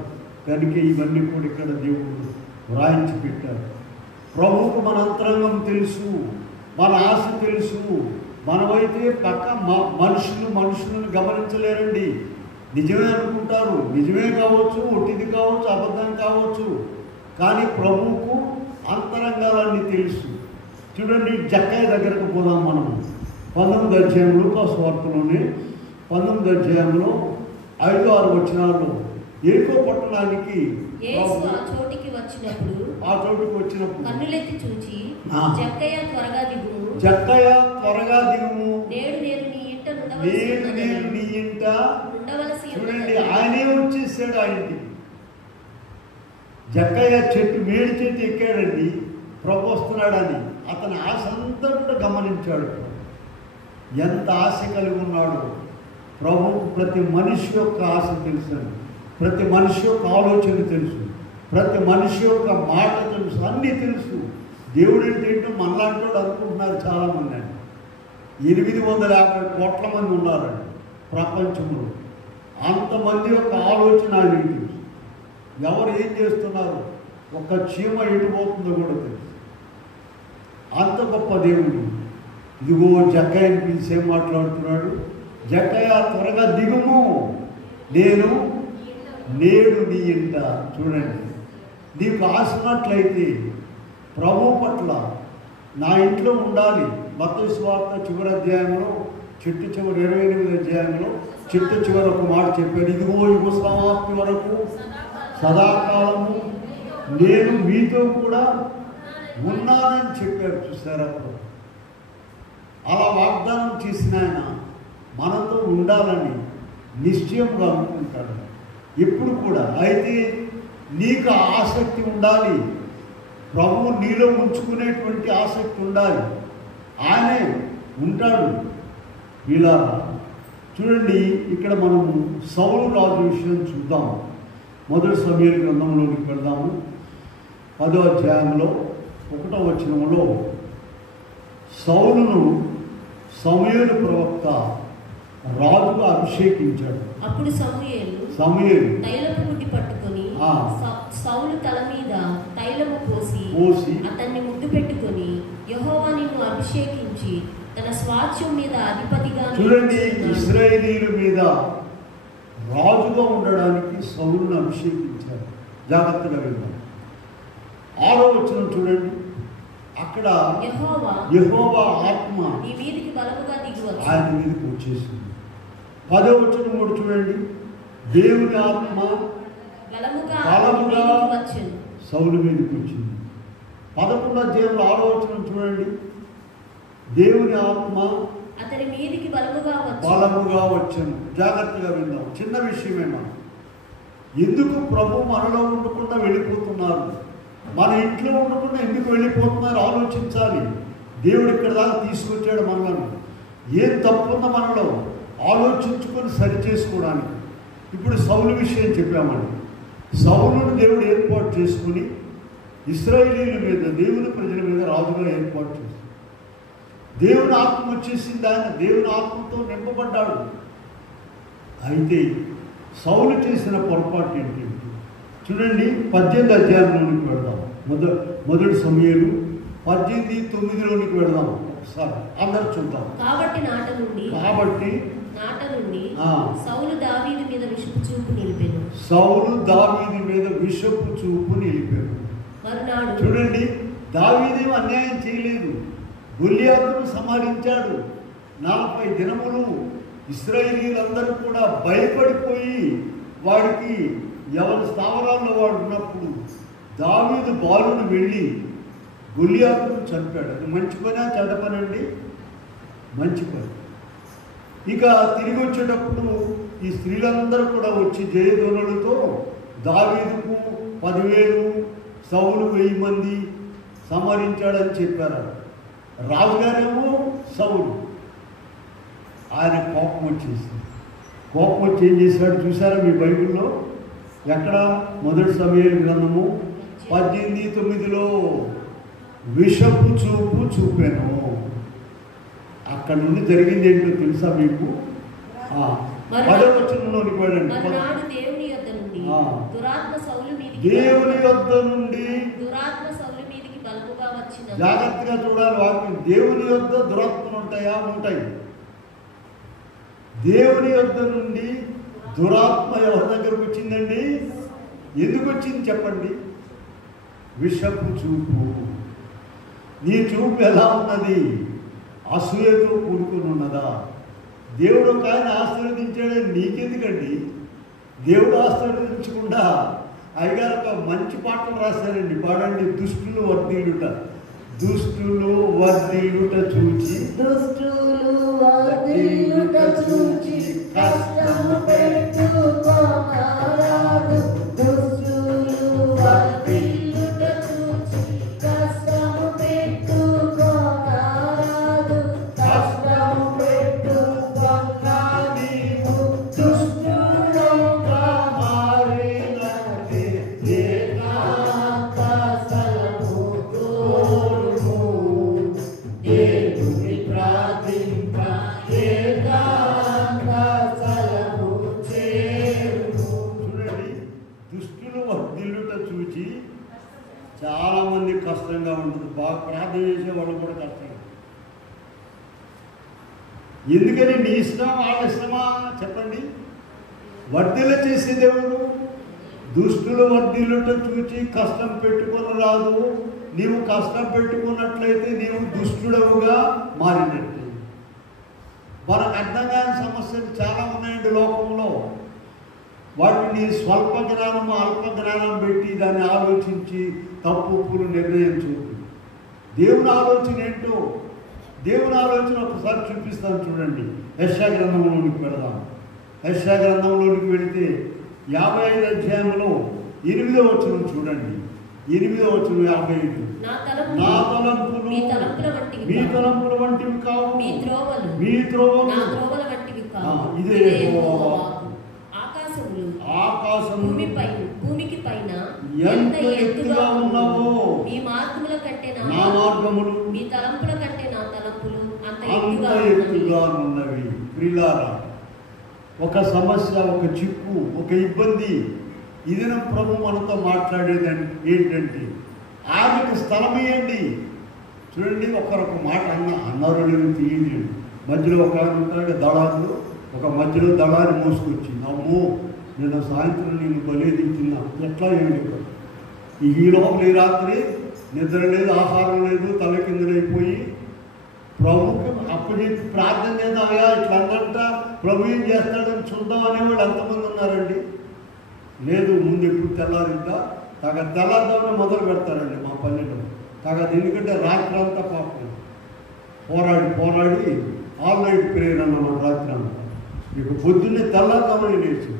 కనుక ఇవన్నీ కూడా ఇక్కడ దేవుడు వ్రాయించి పెట్టారు. ప్రభువుకు మన అంతరంగం తెలుసు, మన ఆశ తెలుసు. మనమైతే పక్క మనుషులను గమనించలేరండి. నిజమే అనుకుంటారు, నిజమే కావచ్చు, ఒట్టిది కావచ్చు, అబద్ధం కావచ్చు, కానీ ప్రభువుకు అంతరంగాలన్నీ తెలుసు. చూడండి, జక్కయ్య దగ్గరకు పోదాం మనం. 19వ అధ్యాయంలో సువార్తలోనే 19వ అధ్యాయంలో 5-6 వచనాల్లో ఎరికో పట్టణానికి ఆ చోటికి వచ్చినప్పుడు కన్నులెత్తి చూచి జక్కయ్య త్వరగా దిగుము, నేడు నేను నీ ఇంట ఉండవలసి. చూడండి, ఆయనే వచ్చేసాడు ఆ ఇంటికి. జక్కయ్య చెట్టు మేడి చెట్టు ఎక్కాడండి ప్రభు వస్తున్నాడని. అతని ఆశ అంతా కూడా గమనించాడు. ఎంత ఆశ కలిగి ఉన్నాడు ప్రభువుకు. ప్రతి మనిషి యొక్క ఆశ తెలుసు, ప్రతి మనిషి యొక్క ఆలోచన తెలుసు, ప్రతి మనిషి యొక్క మాట తెలుసు, అన్నీ తెలుసు. దేవుడు అంటే ఏంటో మనలాంటి వాడు అనుకుంటున్నారు చాలామంది అండి. 850 కోట్ల మంది ఉన్నారండి ప్రపంచంలో. అంతమంది యొక్క ఆలోచన ఆయనకి తెలుసు. ఎవరు ఏం చేస్తున్నారు, ఒక చీమ ఎటుపోతుందో కూడా తెలుసు. అంత గొప్ప దేవుడు. ఇదిగో జక్కయ్యని పిలిచి ఏం మాట్లాడుతున్నాడు, జక్కయ్య త్వరగా దిగుము, నేడు నీ ఇంట. చూడండి, నీకు ఆశనట్లయితే ప్రభు పట్ల నా ఇంట్లో ఉండాలి. మత్తయి సువార్త చివరి అధ్యాయంలో చిట్టు చివరి 28వ అధ్యాయంలో చిట్టు చివరి ఒక మాట చెప్పాడు, ఇదిగో యుగ సమాప్తి వరకు సదాకాలము నేను మీతో కూడా ఉన్నానని చెప్పారు. చూసారా, అలా వాగ్దానం చేసిన ఆయన మనతో ఉండాలని నిశ్చయంగా అనుకుంటాడు ఎప్పుడు కూడా. అయితే నీకు ఆసక్తి ఉండాలి, ప్రభువు నీలో ఉంచుకునేటువంటి ఆసక్తి ఉండాలి. ఆయనే ఉంటాడు. ఇలా చూడండి, ఇక్కడ మనము సౌలు రాజు విషయం చూద్దాం. మొదటి సమూయేలు గ్రంథంలోకి వెళ్దాము. 10వ అధ్యాయంలో 1వ వచనంలో సౌలును సమూయేలు ప్రవక్త రాజుగా అభిషేకించాడు. అప్పుడు సమూయేలు తైలపు గుడ్డి పట్టుకొని సౌలు తల మీద తైలము పోసి అతన్ని ముద్దు పెట్టుకొని, యెహోవా నిన్ను అభిషేకించి తన స్వాస్థ్యం మీద అధిపతిగా. చూడండి, ఇశ్రాయేలీయుల మీద రాజుగా ఉండడానికి సౌలును అభిషేకించారు. జాగ్రత్తగా విన్నాం. 6వ వచనం చూడండి, అక్కడ యెహోవా ఆత్మ నీ మీదికి బలముగా దిగివచ్చు, ఆయన మీదకి వచ్చేసింది. 10వ వచనం కూడా చూడండి, దేవుని ఆత్మ బలముగా సౌలు మీదకి వచ్చింది. 11వ అధ్యాయంలో 6వ వచనం చూడండి, దేవుని ఆత్మ అతని మీదికి బలముగా వచ్చాను. జాగ్రత్తగా విందాం. చిన్న విషయమేమో. ఎందుకు ప్రభు మనలో ఉండకుండా వెళ్ళిపోతున్నారు, మన ఇంట్లో ఉండకుండా ఎందుకు వెళ్ళిపోతున్నారు ఆలోచించాలి. దేవుడు ఇక్కడ దాకా తీసుకొచ్చాడు మనలను. ఏం తప్పుందో మనలో ఆలోచించుకొని సరి చేసుకోవడానికి. ఇప్పుడు సౌలు విషయం చెప్పామండి. సౌలును దేవుడు ఏర్పాటు చేసుకుని ఇశ్రాయేలీయుల మీద, దేవుని ప్రజల మీద రాజుగా ఏర్పాటు చేశాడు. దేవుని ఆత్మ వచ్చేసింది, ఆయన దేవుని ఆత్మతో నింపబడ్డాడు. అయితే సౌలు చేసిన పొరపాటు ఏంటి చూడండి. 18వ అధ్యాయంలోనికి వెళదాం. మొదటి సమూయేలు 18:9లోనికి వెళదాం. ఒకసారి అందరు చూద్దాం. కాబట్టి నాట నుండి సౌలు దావీదు మీద విషపు చూపు నిలిపాను. చూడండి, దావీదేం అన్యాయం చేయలేదు. గొల్లియాతును సంహరించాడు. 40 దినములు ఇశ్రాయేలీయులందరూ కూడా భయపడిపోయి వాడికి ఎవరి స్థావరాల్లో వాడు ఉన్నప్పుడు దావీదు బాలుడు వెళ్ళి గొల్లియాతును చంపాడు. అది మంచి పని, చెడ్డ పని అండి? మంచి పని. ఇక తిరిగి వచ్చేటప్పుడు ఈ స్త్రీలందరూ కూడా వచ్చి జయధ్వనులతో దావీదుకు 10,000, సౌలు 1000 మంది సంహరించాడని చెప్పారు. రాజుగారేమో సౌలు. ఆయన కోపం వచ్చేసింది. కోపం వచ్చి ఏం చేశాడు చూసారా మీ బైబిల్లో? ఎక్కడ? మొదటి సమూయేలు గ్రంథము 18:9లో విషపు చూపు చూపాను. అక్కడ నుండి జరిగింది ఏంటో తెలుసా మీకు? పదవచనంలోనికి వెళ్ళండి. దేవుని యొద్ద నుండి దురాత్మ సౌలు మీదికి బలముగా వచ్చిన. జాగ్రత్తగా చూడాలి వాక్యం. దేవుని యొద్ద దురాత్మలు ఉంటాయా? ఉంటాయి. దేవుని యొద్ద నుండి దురాత్మ ఎవరి దగ్గరకు వచ్చిందండి? ఎందుకు వచ్చింది చెప్పండి? విషపు చూపు. నీ చూపు ఎలా ఉన్నది? అసూయతో కూడుకుని ఉన్నదా? దేవుడు ఒక ఆయన ఆశీర్వదించాడని నీకెందుకండి? దేవుడు ఆశీర్వదించకుండా అయ్యగారు ఒక మంచి పాటలు రాశారండి, పాడండి. దుష్టులు వర్ధిల్లుట, దుష్టులు వర్ధిల్లుట చూచి, దుష్టులు వర్ధిల్లుట చూచి కష్టము పెట్టుకొనరాదు. దుష్టులు వర్ధిల్లుట చూచి కష్టము పెట్టుకొనరాదు. కష్టము పెట్టుకొన్నా నీవు దుష్టుడవుగా మారినట్టే. ఏకాంత స్థలము తోడుము, దేవుని ప్రార్థింప ఏకాంత స్థలము చేరుము. చూడండి, దుష్టులు వర్ధిల్లుట చూచి చాలామంది కష్టంగా ఉంటుంది. బాగా ప్రార్థన చేసే వాళ్ళు కూడా కష్టం. ఎందుకని? నీ ఇష్టం వాళ్ళ ఇష్టమా చెప్పండి? వర్ధిల్ల చేసే దేవుడు. దుష్టులు వర్ధిల్లుట చూచి కష్టం పెట్టుకొని రాదు. నీవు కష్టం పెట్టుకున్నట్లయితే నీవు దుష్టుడవుగా మారినట్టు. మనకు అర్థం కాని సమస్యలు చాలా ఉన్నాయండి లోకంలో. వాటిని స్వల్ప జ్ఞానం, అల్ప జ్ఞానం పెట్టి దాన్ని ఆలోచించి తప్పులు నిర్ణయించవద్దు. దేవుని ఆలోచన ఏంటో, దేవుని ఆలోచన ఒకసారి చూపిస్తాను చూడండి. యెషయా గ్రంథంలోనికి వెళదాం. యెషయా గ్రంథంలోనికి వెళితే 55వ అధ్యాయంలో 8వ వచనం చూడండి. 8వ వచనం 55. నా తలంపులు మీ తలంపుల వంటివి కావు, మీ త్రోవలు వంటివి కావు. ఇదే ఆకాశము భూమికి పైన ఎంత ఎత్తుగా ఉన్నావో మీ మార్గముల కంటే నా మార్గములు, మీ తలంపుల కంటే నా తలంపులు అంత ఎత్తుగా ఉన్నవి. ప్రియులారా, ఒక సమస్య, ఒక చిక్కు, ఒక ఇబ్బంది, ఇదిన ప్రభు మనతో మాట్లాడేదండి ఏంటంటే ఆమెకు స్థలం ఇవ్వండి. చూడండి, ఒకరొక మాట అన్నారు తీయండి. మధ్యలో ఒక ఆయన ఉంటాడు దళాలు, ఒక మధ్యలో దళాన్ని మోసుకొచ్చి, అమ్మో నిన్న సాయంత్రం నేను బలేదించిన ఎట్లా ఏమి ఈ లోపల ఈ రాత్రి నిద్ర లేదు, ఆహారం లేదు, తల కిందలైపోయి ప్రభుకి అప్పచెప్పి ప్రార్థన చేద్దామయ్యా ఇట్లా అన్నంట, ప్రభు ఏం చేస్తాడని చూద్దాం అనేవాళ్ళు ఎంతమంది ఉన్నారండి? లేదు, ముందు ఎప్పుడు తెల్లారిందా తెల్లారుదామని మొదలు పెడతారండి మా పల్లెలో. ఎందుకంటే రాత్రి అంతా పాపం పోరాడి ఆల్ నైట్ ప్రేయర్ అన్నమాట. రాత్రి అంతా మీకు పొద్దున్నే తెల్లారుదామని లేచి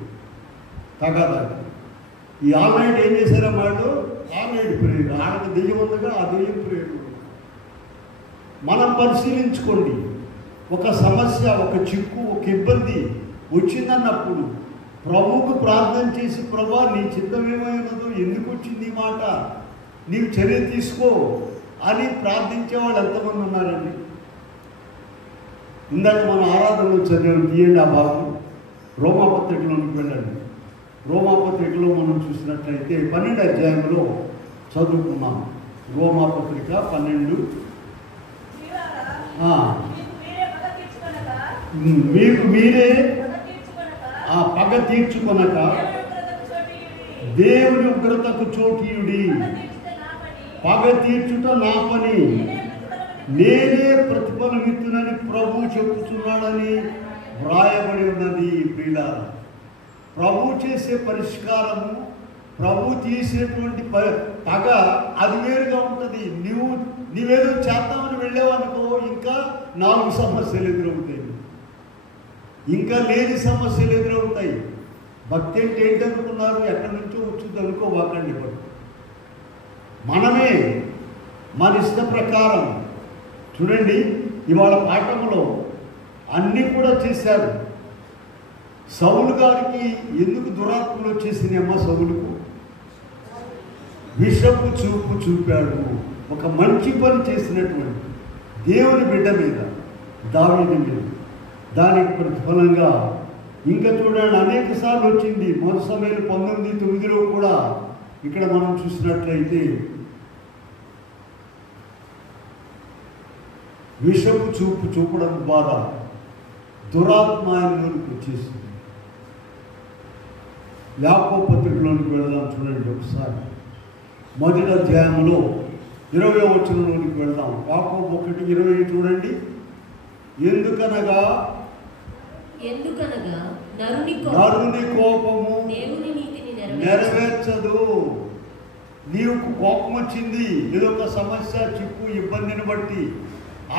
ఈ ఆల్ నైట్ ఏం చేశారా వాళ్ళు? All night prayer. ఆడకు దెయ్యం ఉందిగా, ఆ దెయ్యం ప్రేయర్. మనం పరిశీలించుకోండి. ఒక సమస్య, ఒక చిక్కు, ఒక ఇబ్బంది వచ్చిందన్నప్పుడు ప్రభువుకు ప్రార్థన చేసి, ప్రభా నీ చిత్తం ఏమైనదో, ఎందుకు వచ్చింది ఈ మాట, నీవు చర్య తీసుకో అని ప్రార్థించే వాళ్ళు ఎంతమంది ఉన్నారండి? ఇందాక మనం ఆరాధనలో చదివాం, తీయండి ఆ భాగం. రోమాపత్రికలోనికి వెళ్ళండి. రోమాపత్రికలో మనం చూసినట్లయితే 12వ అధ్యాయంలో చదువుకున్నాం. రోమాపత్రిక 12. మీకు మీరే పగ తీర్చుకొనక దేవుని ఉగ్రతకు చోటీయుడి. పగ తీర్చుట నా పని, నేనే ప్రతిఫలమిత్తునని ప్రభు చెప్పుచున్నాడని వ్రాయబడి ఉన్నది. ప్రియులారా, ప్రభు చేసే పరిష్కారము, ప్రభు తీసేటువంటి పగ అది వేరుగా ఉంటుంది. నీవేదో చేద్దామని వెళ్ళావనుకో, ఇంకా 4 సమస్యలు ఎదురవుతాయి, ఇంకా లేని సమస్యలు ఎదురవుతాయి. భక్తి అంటే ఏంటనుకున్నారు? ఎక్కడి నుంచో వచ్చింది అనుకోవాకండి. మనమే మన ఇష్ట ప్రకారం చూడండి. ఇవాళ పాఠంలో అన్నీ కూడా చేశారు. సౌలు గారికి ఎందుకు దురాత్మలు వచ్చేసినాయమ్మా? సౌలుకు విషపు చూపు చూపాడు. ఒక మంచి పని చేసినటువంటి దేవుని బిడ్డ మీద, దావీదు మీద, దానికి ప్రతిఫలంగా ఇంకా చూడండి అనేక సార్లు వచ్చింది. 1 సమూయేలు 19:9 కూడా ఇక్కడ మనం చూసినట్లయితే విషపు చూపు చూపడం ద్వారా దురాత్మాయంలోనికి వచ్చేసింది. యాకోబు పత్రికలోనికి వెళదాం చూడండి ఒకసారి. 1వ అధ్యాయంలో 20వ వచనంలోనికి వెళదాం. యాకోబు 1:20 చూడండి. ఎందుకనగా నరుని కోపము దేవుని నీతిని నెరవేర్చదు. నీకు కోపం వచ్చింది, ఏదో ఒక సమస్య, చిక్కు, ఇబ్బందిని బట్టి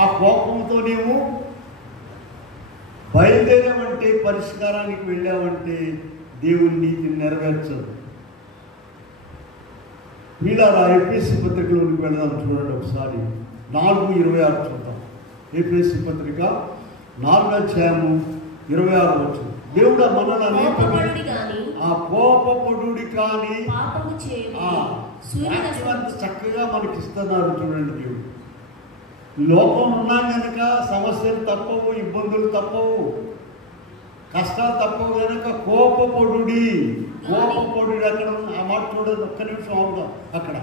ఆ కోపంతో నీవు బయలుదేరావంటే, పరిష్కారానికి వెళ్ళావంటే దేవుని నీతిని నెరవేర్చదు. వీళ్ళారా ఎఫెసీ పత్రికలోనికి వెళదాం చూడండి ఒకసారి. 4:26 చూద్దాం. ఎఫెసీ పత్రిక 4వ అధ్యాయము 26 వచనం. దేవుడు మనల్ని కోపపడుడి కానీ చక్కగా మనకి ఇస్తున్నారు చూడండి. దేవుడు లోకం ఉన్నాం కనుక సమస్యలు తప్పవు, ఇబ్బందులు తప్పవు, కష్టాలు తప్పవు కనుక కోపపడుడి. అక్కడ ఆ మాట చూడండి, ఒక్క నిమిషం అవుదాం. అక్కడ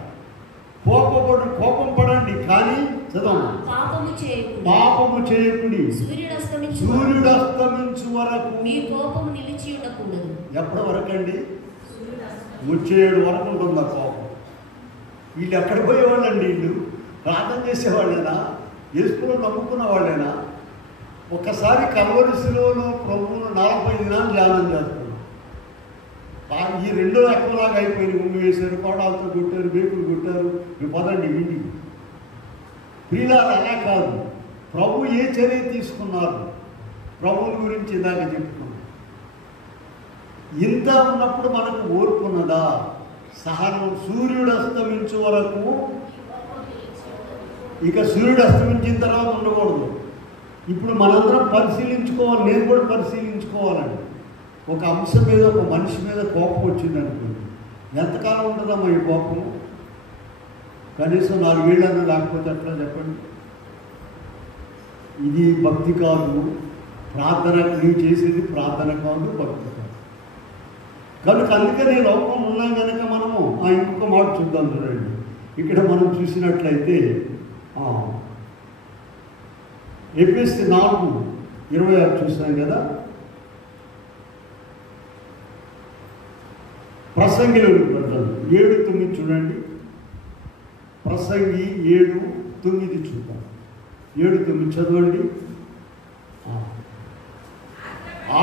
కోపం పడండి కానీ పాపము చేయకుడి, సూర్యుడు అస్తమించు వరకు మీ కోపం నిలిచి ఉండకూడదు. ఎప్పటి వరకు అండి? 37 వరకు ఉంటుంది ఆ కోపం. వీళ్ళు ఎక్కడ పోయేవాళ్ళండి? వీళ్ళు ప్రార్థన చేసేవాళ్ళేనా? యేసును నమ్ముకున్న వాళ్ళేనా? ఒక్కసారి కల్వరి శిలువలో ప్రభువును 40 దినాలు ధ్యానం చేస్తున్నారు. ఈ 2 రకంలాగా అయిపోయింది. ముందు వేశారు, కోడాలతో కొట్టారు, బేకులు కొట్టారు, పదండి ఇంటికి. ప్రియులారా, అలా కాదు. ప్రభు ఏ చర్య తీసుకున్నారు? ప్రభువుని గురించి ఇందాక చెప్పుకున్నాం. ఇంత ఉన్నప్పుడు మనకు ఓర్పు ఉన్నదా? సహనం. సూర్యుడు అస్తమించే వరకు, ఇక సూర్యుడు అస్తమించిన తర్వాత ఉండకూడదు. ఇప్పుడు మనందరం పరిశీలించుకోవాలి. నేను కూడా పరిశీలించుకోవాలండి. ఒక అంశం మీద, ఒక మనిషి మీద కోపం వచ్చింది అనుకోండి, ఎంతకాలం ఉంటుందమ్మా ఈ కోపము? కనీసం 4 ఏళ్ళన్నా లేకపోతే అట్లా చెప్పండి. ఇది భక్తి కాదు, ప్రార్థన. నీవు చేసేది ప్రార్థన కాదు, భక్తి కాదు. కనుక అందుకనే లోపం ఉన్నాం కనుక మనము ఇంకొక మాట చూద్దాం చూడండి. ఇక్కడ మనం చూసినట్లయితే ఎఫెసీ 4:26 చూసాం కదా. ప్రసంగిలోకి వెళ్తాం. 7:9 చూడండి. ప్రసంగి 7:9 చూద్దాం. 7:9 చదవండి.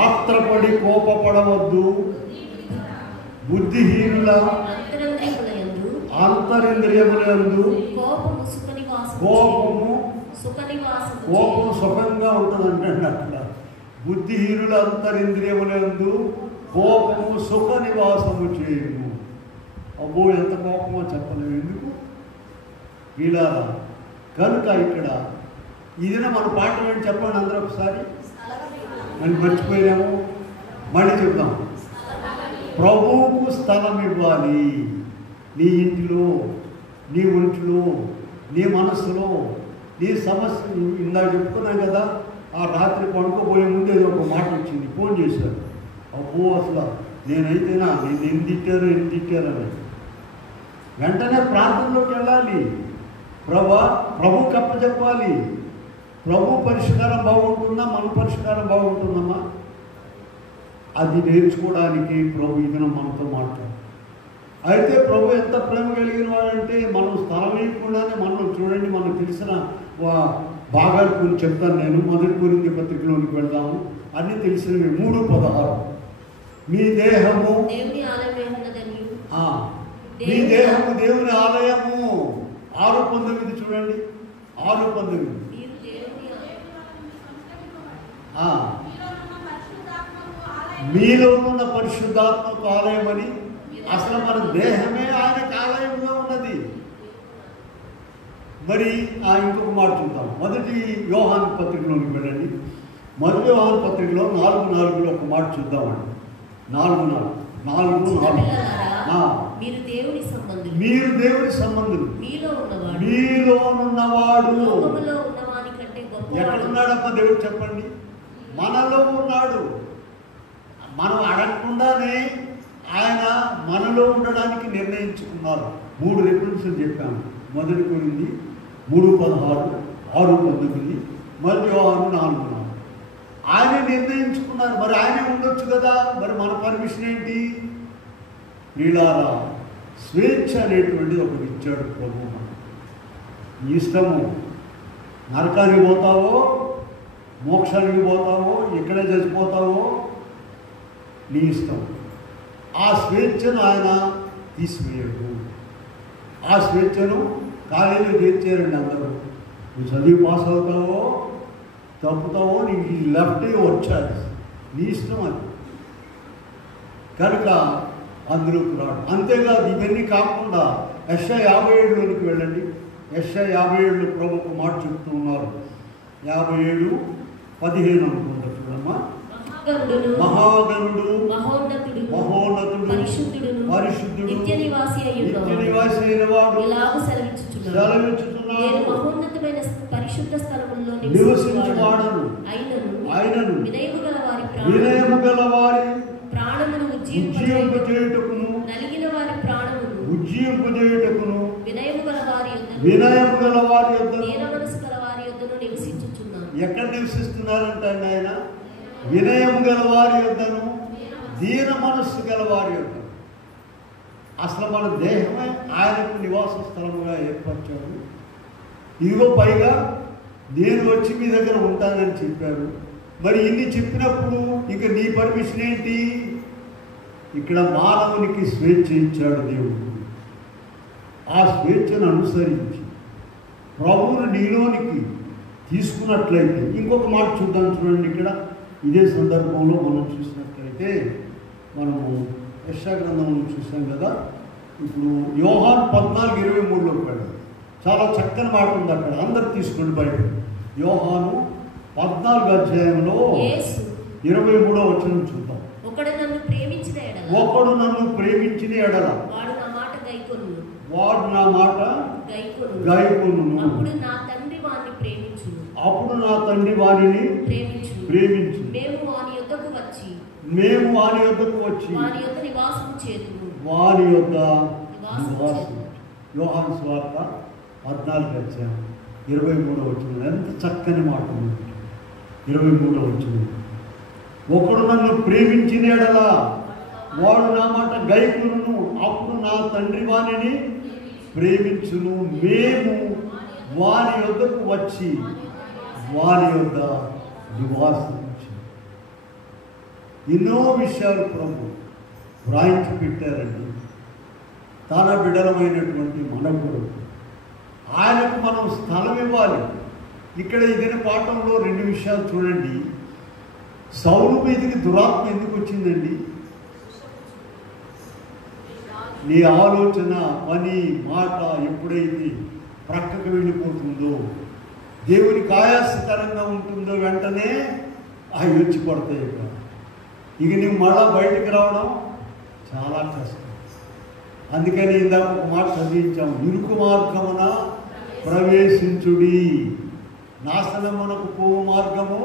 ఆత్రపడి కోపపడవద్దు, బుద్ధిహీనుల అంతరింద్రియములందు కోపము సుఖంగా ఉంటుందంటే అక్కడ. బుద్ధిహీనుల అంతరింద్రియములందు కోపము సుఖ నివాసము చేయము. అబ్బో, ఎంత కోపమో చెప్పలేము. ఎందుకు ఇలా? కనుక ఇక్కడ ఇదిన మన పాఠం ఏంటి చెప్పండి అందరూ ఒకసారి. మళ్ళీ మర్చిపోయాము, మళ్ళీ చెప్దాం. ప్రభువుకు స్థలం ఇవ్వాలి. నీ ఇంటిలో, నీ ఒంటిలో, నీ మనసులో, నీ సమస్య. ఇందాక చెప్పుకున్నాం కదా, ఆ రాత్రి పడుకోబోయే ముందు ఏదో ఒక మాట వచ్చింది, ఫోన్ చేశారు. అబ్బో, అసలు నేనైతేనా నేను ఎన్ని తిట్టారు అని వెంటనే ప్రార్థనలోకి వెళ్ళాలి. ప్రభు కప్పచెప్పాలి. ప్రభు పరిష్కారం బాగుంటుందా, మన పరిష్కారం బాగుంటుందమ్మా? అది నేర్చుకోవడానికి ప్రభు ఇదిన మనతో మాట్లాడు. అయితే ప్రభు ఎంత ప్రేమ కలిగిన వాడంటే మనం స్థలం వేయకుండానే మనం చూడండి, మనకు తెలిసిన భాగాలు కొన్ని చెప్తాను నేను. 1 కొరింథీ పత్రికలోనికి వెళ్దాము, అన్నీ తెలిసినవి. 3:16 మీ దేహము దేవుని ఆలయమైనదని, మీ దేహము దేవుని ఆలయము. 6:19 చూడండి, 6:19 మీలో ఉన్న పరిశుద్ధాత్మకు ఆలయం అని. అసలు మన దేహమే ఆయనకు ఆలయంగా ఉన్నది. మరి ఇంకొక మాట చూద్దాం. 1 యోహాను పత్రికలోకి వెళ్ళండి. 1 యోహాను పత్రికలో 4:4 ఒక మాట చూద్దామండి. 4:4 మీరు దేవుని సంబంధులు, మీరు దేవుని సంబంధులు, మీలోనున్నవాడు. ఎక్కడున్నాడప్ప దేవుడు చెప్పండి? మనలో ఉన్నాడు. మనం అడగకుండానే ఆయన మనలో ఉండడానికి నిర్ణయించుకున్నారు. 3 రెఫరెన్సులు చెప్పాను. 1 కొరింథీ 3:16, 6:19, మరి యోహాను 4:4. ఆయన నిర్ణయించుకున్నారు. మరి ఆయనే ఉండొచ్చు కదా. మరి మన పర్మిషన్ ఏంటి? వీళ్ళారా స్వేచ్ఛ అనేటువంటిది ఒకటి ఇచ్చాడు ప్రభు. నీ ఇష్టము, నరకానికి పోతావో, మోక్షానికి పోతావో, ఎక్కడ చచ్చిపోతావో నీ ఇష్టం. ఆ స్వేచ్ఛను ఆయన తీసివేయడు. ఆ స్వేచ్ఛను కాలేజీలో చేర్చారండి అందరూ. నువ్వు చదివి పాస్ అవుతావో తప్పుతావో నీకు లెఫ్ట్ వచ్చాడు, నీ ఇష్టం అది. కనుక అందులోకి రాడు. అంతేకాదు, ఇవన్నీ కాకుండా యెషయా 57లోనికి వెళ్ళండి. యెషయా 57లో ప్రభుకు మాట చెప్తూ ఉన్నారు. 57:15 అనుకుంటా చూడమ్మా. మహాగణుడు, మహోన్నతుడు, పరిశుద్ధుడు, నిత్య నివాసి అయిన వాడు సెలవిచ్చుచున్నాడు. మహోన్నతమైన పరిశుద్ధ స్థలములో నివసించువాడను ఆయనను వినయము గల వారి ప్రాణమును ఉజ్జీవింపజేయుటకును, నలిగిన వారి ప్రాణమును ఉజ్జీవింపజేయుటకును, వినయము గల వారి యొద్ద దీన మనసు గల వారి యొద్దను నివసించుచున్నాను. ఎక్కడ నివసిస్తున్నారంటే ఆయన వినయము గల వారి యొద్దను, దీన మనస్సు గల వారి యొద్ద. అసలు మన దేహమే ఆయనకు నివాస స్థలముగా ఏర్పరిచాడు. ఇదిగో పైగా నేను వచ్చి మీ దగ్గర ఉంటానని చెప్పారు. మరి ఇన్ని చెప్పినప్పుడు ఇక నీ పర్మిషన్ ఏంటి? ఇక్కడ మానవునికి స్వేచ్ఛ ఇచ్చాడు దేవుడు. ఆ స్వేచ్ఛను అనుసరించి ప్రభువును నీలోనికి తీసుకున్నట్లయితే, ఇంకొక మాట చూద్దాం చూడండి. ఇక్కడ ఇదే సందర్భంలో మనం చూసినట్లయితే, మనము యెషయా గ్రంథంలో చూసాం కదా. ఇప్పుడు యోహాను 14:23లోకి వెళ్ళాలి. చాలా చక్కని మాట ఉంది అక్కడ. అందరు తీసుకోండి బయట. యోహాను 14వ అధ్యాయంలో 23వ వచనం చూద్దాం. ఒకడు నన్ను ప్రేమించిన ఎడల వాడు నా మాట గైకొనును, అప్పుడు నా తండ్రి వారిని ప్రేమించు. మేము వాని యొద్దకు వచ్చి వాని యొద్ద నివాసము చేతుము. యోహాను సువార్త 14వ అధ్యాయం 23వ వచనం. ఎంత చక్కని మాట ఉంది. 23వ వచనం. ఒకడు నన్ను ప్రేమించిన ఎడల వాడు నా మాట గైకొనును, అప్పుడు నా తండ్రి వానిని ప్రేమించును. మేము వాని యొద్దకు వచ్చి వాని యొద్ద నివాసించు. ఎన్నో విషయాలు ప్రభు వ్రాయించి పెట్టారండి. తన బిడలమైనటువంటి మన కొరకు ఆయనకు మనం స్థలం ఇవ్వాలి. ఇక్కడ ఇదే పాఠంలో 2 విషయాలు చూడండి. సౌలు మీదకి దురాత్మ ఎందుకు వచ్చిందండి? నీ ఆలోచన, పని, మాట ఎప్పుడైతే ప్రక్కకు వెళ్ళిపోతుందో, దేవునికి ఆయాసకరంగా ఉంటుందో, వెంటనే అవి వచ్చి పడతాయి. ఇక నువ్వు మళ్ళా బయటికి రావడం చాలా కష్టం. అందుకని ఇందాక ఒక మాట చదివించాము. ఇరుకు మార్గమున ప్రవేశించుడి, నాశనమునకు పోవు మార్గము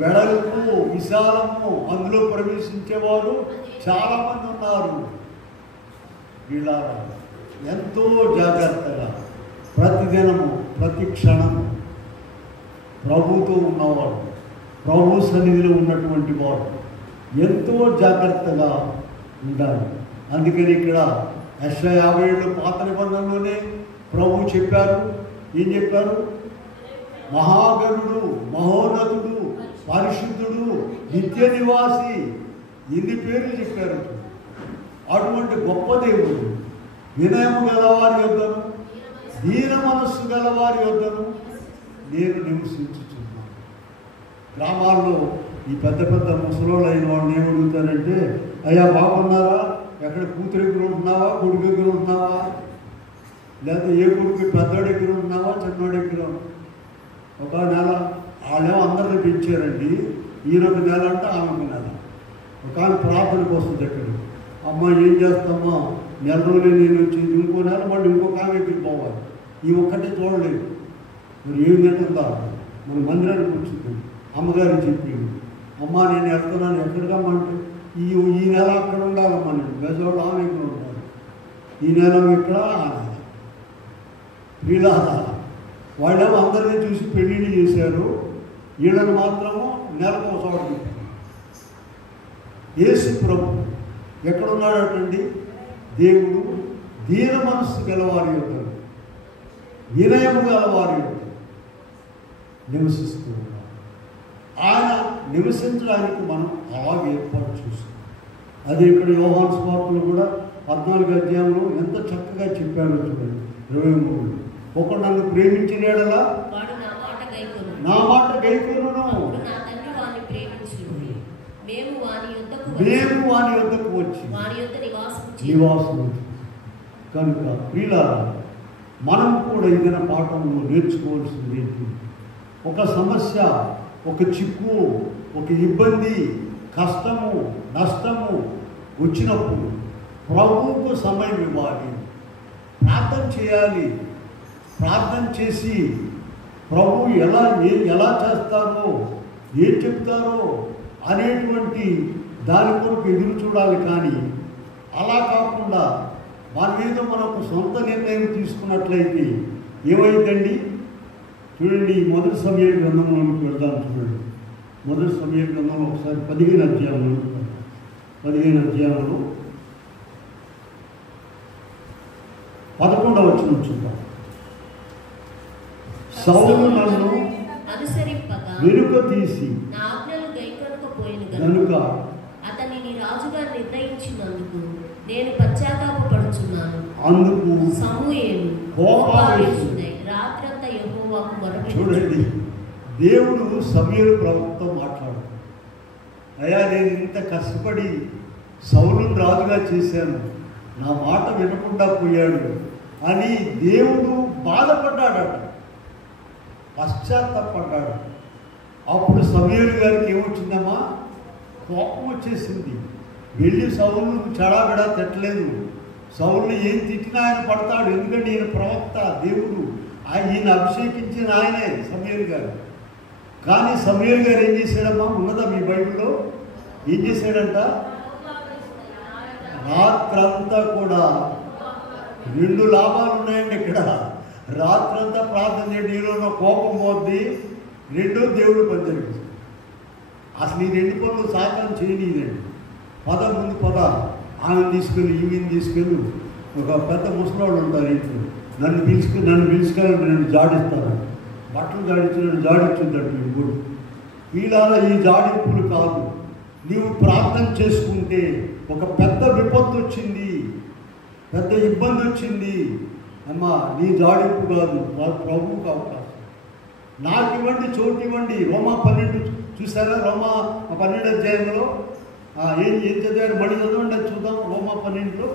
వెడల్పు విశాలము, అందులో ప్రవేశించేవారు చాలామంది ఉన్నారు. వీళ్ళారా ఎంతో జాగ్రత్తగా ప్రతిదినము ప్రతి క్షణము ప్రభుతో ఉన్నవాడు, ప్రభు సన్నిధిలో ఉన్నటువంటి వాడు ఎంతో జాగ్రత్తగా ఉండాలి. అందుకని ఇక్కడ యెషయా 57 పాత నిబంధనలోనే ప్రభు చెప్పారు. ఏం చెప్పారు? మహాగణుడు, మహోన్నతుడు, పరిశుద్ధుడు, నిత్య నివాసి, ఇన్ని పేర్లు చెప్పారు. అటువంటి గొప్ప దేవుడు వినయము గలవారి యొద్దను, దీన మనస్సు గలవారి యొద్దను నేను నివసించుచున్నాను. గ్రామాల్లో ఈ పెద్ద పెద్ద ముసలోళ్ళు అయిన వాళ్ళని ఏమడుగుతారంటే, అయ్యా బాగున్నారా, ఎక్కడ కూతురు దగ్గర ఉంటున్నావా, కొడుకు దగ్గర ఉంటున్నావా, లేకపోతే ఏ కొడుకు పెద్దోడి దగ్గర ఉంటున్నావా, చిన్నోడి దగ్గర. ఒక నెల వాళ్ళేమో అందరిని పెంచారండి. ఈయనొక నెల అంటే ఆమెకు నెల. ఒక ఆమె ప్రార్థనకు వస్తుంది ఎక్కడ, అమ్మ ఏం చేస్తామా, నెల రోజులు నేను వచ్చేది, ఇంకో నెల మళ్ళీ ఇంకొక ఆమె దగ్గరికి పోవాలి. ఈ ఒక్కటే చూడలేదు. మరి ఏం తింటుందా, మన మందిరానికి కూర్చుంది. అమ్మగారు చెప్పింది, అమ్మ నేను వెళ్తున్నాను, ఎక్కడికమ్మంటే ఈ నెల అక్కడ ఉండాలమ్మా, నేను బెజవాడ ఆమె ఇక్కడ ఉండాలి, ఈ నెల ఇక్కడ ఆ నెల. వీళ్ళ వాళ్ళేమో అందరినీ చూసి పెళ్ళిళ్ళు చేశారు, వీళ్ళని మాత్రము నెలకు ఒకసారి. యేసు ప్రభు ఎక్కడున్నాడటండి? దేవుడు దీన మనస్సు గలవారి యొక్క, వినయము గలవారి యొక్క నివసిస్తూ ఉన్నాడు. ఆయన నివసించడానికి మనం అలాగే ఏర్పాటు చేస్తాం. అదే ఇక్కడ యోహాను సువార్తలో కూడా 14వ అధ్యాయంలో ఎంత చక్కగా చెప్పారో చూడండి. 23 ఒకడు నన్ను ప్రేమించిన యెడల నా మాట గైకొనును, మేము వాని యొద్దకు వచ్చి నివాసం. కనుక ప్రియులారా, మనం కూడా ఏదైనా పాఠంలో నేర్చుకోవాల్సింది ఏంటి? ఒక సమస్య, ఒక చిక్కు, ఒక ఇబ్బంది, కష్టము, నష్టము వచ్చినప్పుడు ప్రభువుకు సమయం ఇవ్వాలి, ప్రార్థన చేయాలి. ప్రార్థన చేసి ప్రభు ఎలా చేస్తారో, ఏం చెప్తారో అనేటువంటి దాని కొరకు ఎదురు చూడాలి. కానీ అలా కాకుండా మన మీద మనకు సొంత నిర్ణయం తీసుకున్నట్లయితే ఏమైందండి? చూడండి, మొదటి సమూయేలు గ్రంథంలోకి వెళ్దాం. చూడండి, మొదటి సమూయేలు గ్రంథంలో ఒకసారి 15వ అధ్యాయంలో 11వ వచనం చూద్దాం. సౌలు నన్ను వెనుక తీసి కనుక అతనిని రాజుగా నిర్ణయించినందుకు నేను పశ్చాత్తాపపడుచున్నాను. అందుకు సమూయేలు కోపావేశుడై రాత్రంతా యెహోవాకు మొరపెట్టుచు. చూడండి, దేవుడు సమూయేలు ప్రభుతో మాట్లాడు, అయ్యా నేను ఇంత కష్టపడి సౌలును రాజుగా చేశాను, నా మాట వినకుండా పోయాడు అని దేవుడు బాధపడ్డాడట, పశ్చాత్తాపడ్డాడు. అప్పుడు సమూయేలు గారికి ఏమొచ్చిందమ్మా? కోపం వచ్చేసింది. వెళ్ళి సౌలును చెడాబెడా తిట్టలేదు. సౌలుని ఏం తిట్టినా ఆయన పడతాడు, ఎందుకంటే ఈయన ప్రవక్త, దేవుడు, ఈయన అభిషేకించిన ఆయనే సమూయేలు గారు. కానీ సమూయేలు గారు ఏం చేశాడమ్మా? ఉన్నదా మీ బైబిల్లో? ఏం చేశాడంట? రాత్రంతా కూడా 2 లాభాలు ఉన్నాయండి ఇక్కడ. రాత్రంతా ప్రార్థన చేయండి, నీలో కోపం పోద్ది. 2 దేవుడు పని జరిగింది. అసలు ఈ 2 పనులు సాయంత్రం చేయనీదండి. ముందు పద, ఆమెను తీసుకెళ్ళి, ఈమెను తీసుకెళ్ళి. ఒక పెద్ద ముసలాళ్ళు ఉంటారు ఇంట్లో, నన్ను పిలుచుకెళ్ళి నన్ను జాడిస్తాను, బట్టలు జాడించి నన్ను జాడించుందంటే ఇప్పుడు. వీళ్ళ ఈ జాడింపులు కాదు. నీవు ప్రార్థన చేసుకుంటే ఒక పెద్ద విపత్తు వచ్చింది, పెద్ద ఇబ్బంది వచ్చింది, అమ్మా నీ జాడింపు కాదు, ప్రభువుకు అవకాశం. నాకు ఇవ్వండి, చోటు ఇవ్వండి. రోమా 12 చూసారా? రోమా 12వ అధ్యాయంలో ఏం చదివారు? మళ్ళీ చదవండి, అది చూద్దాం. రోమా 12లో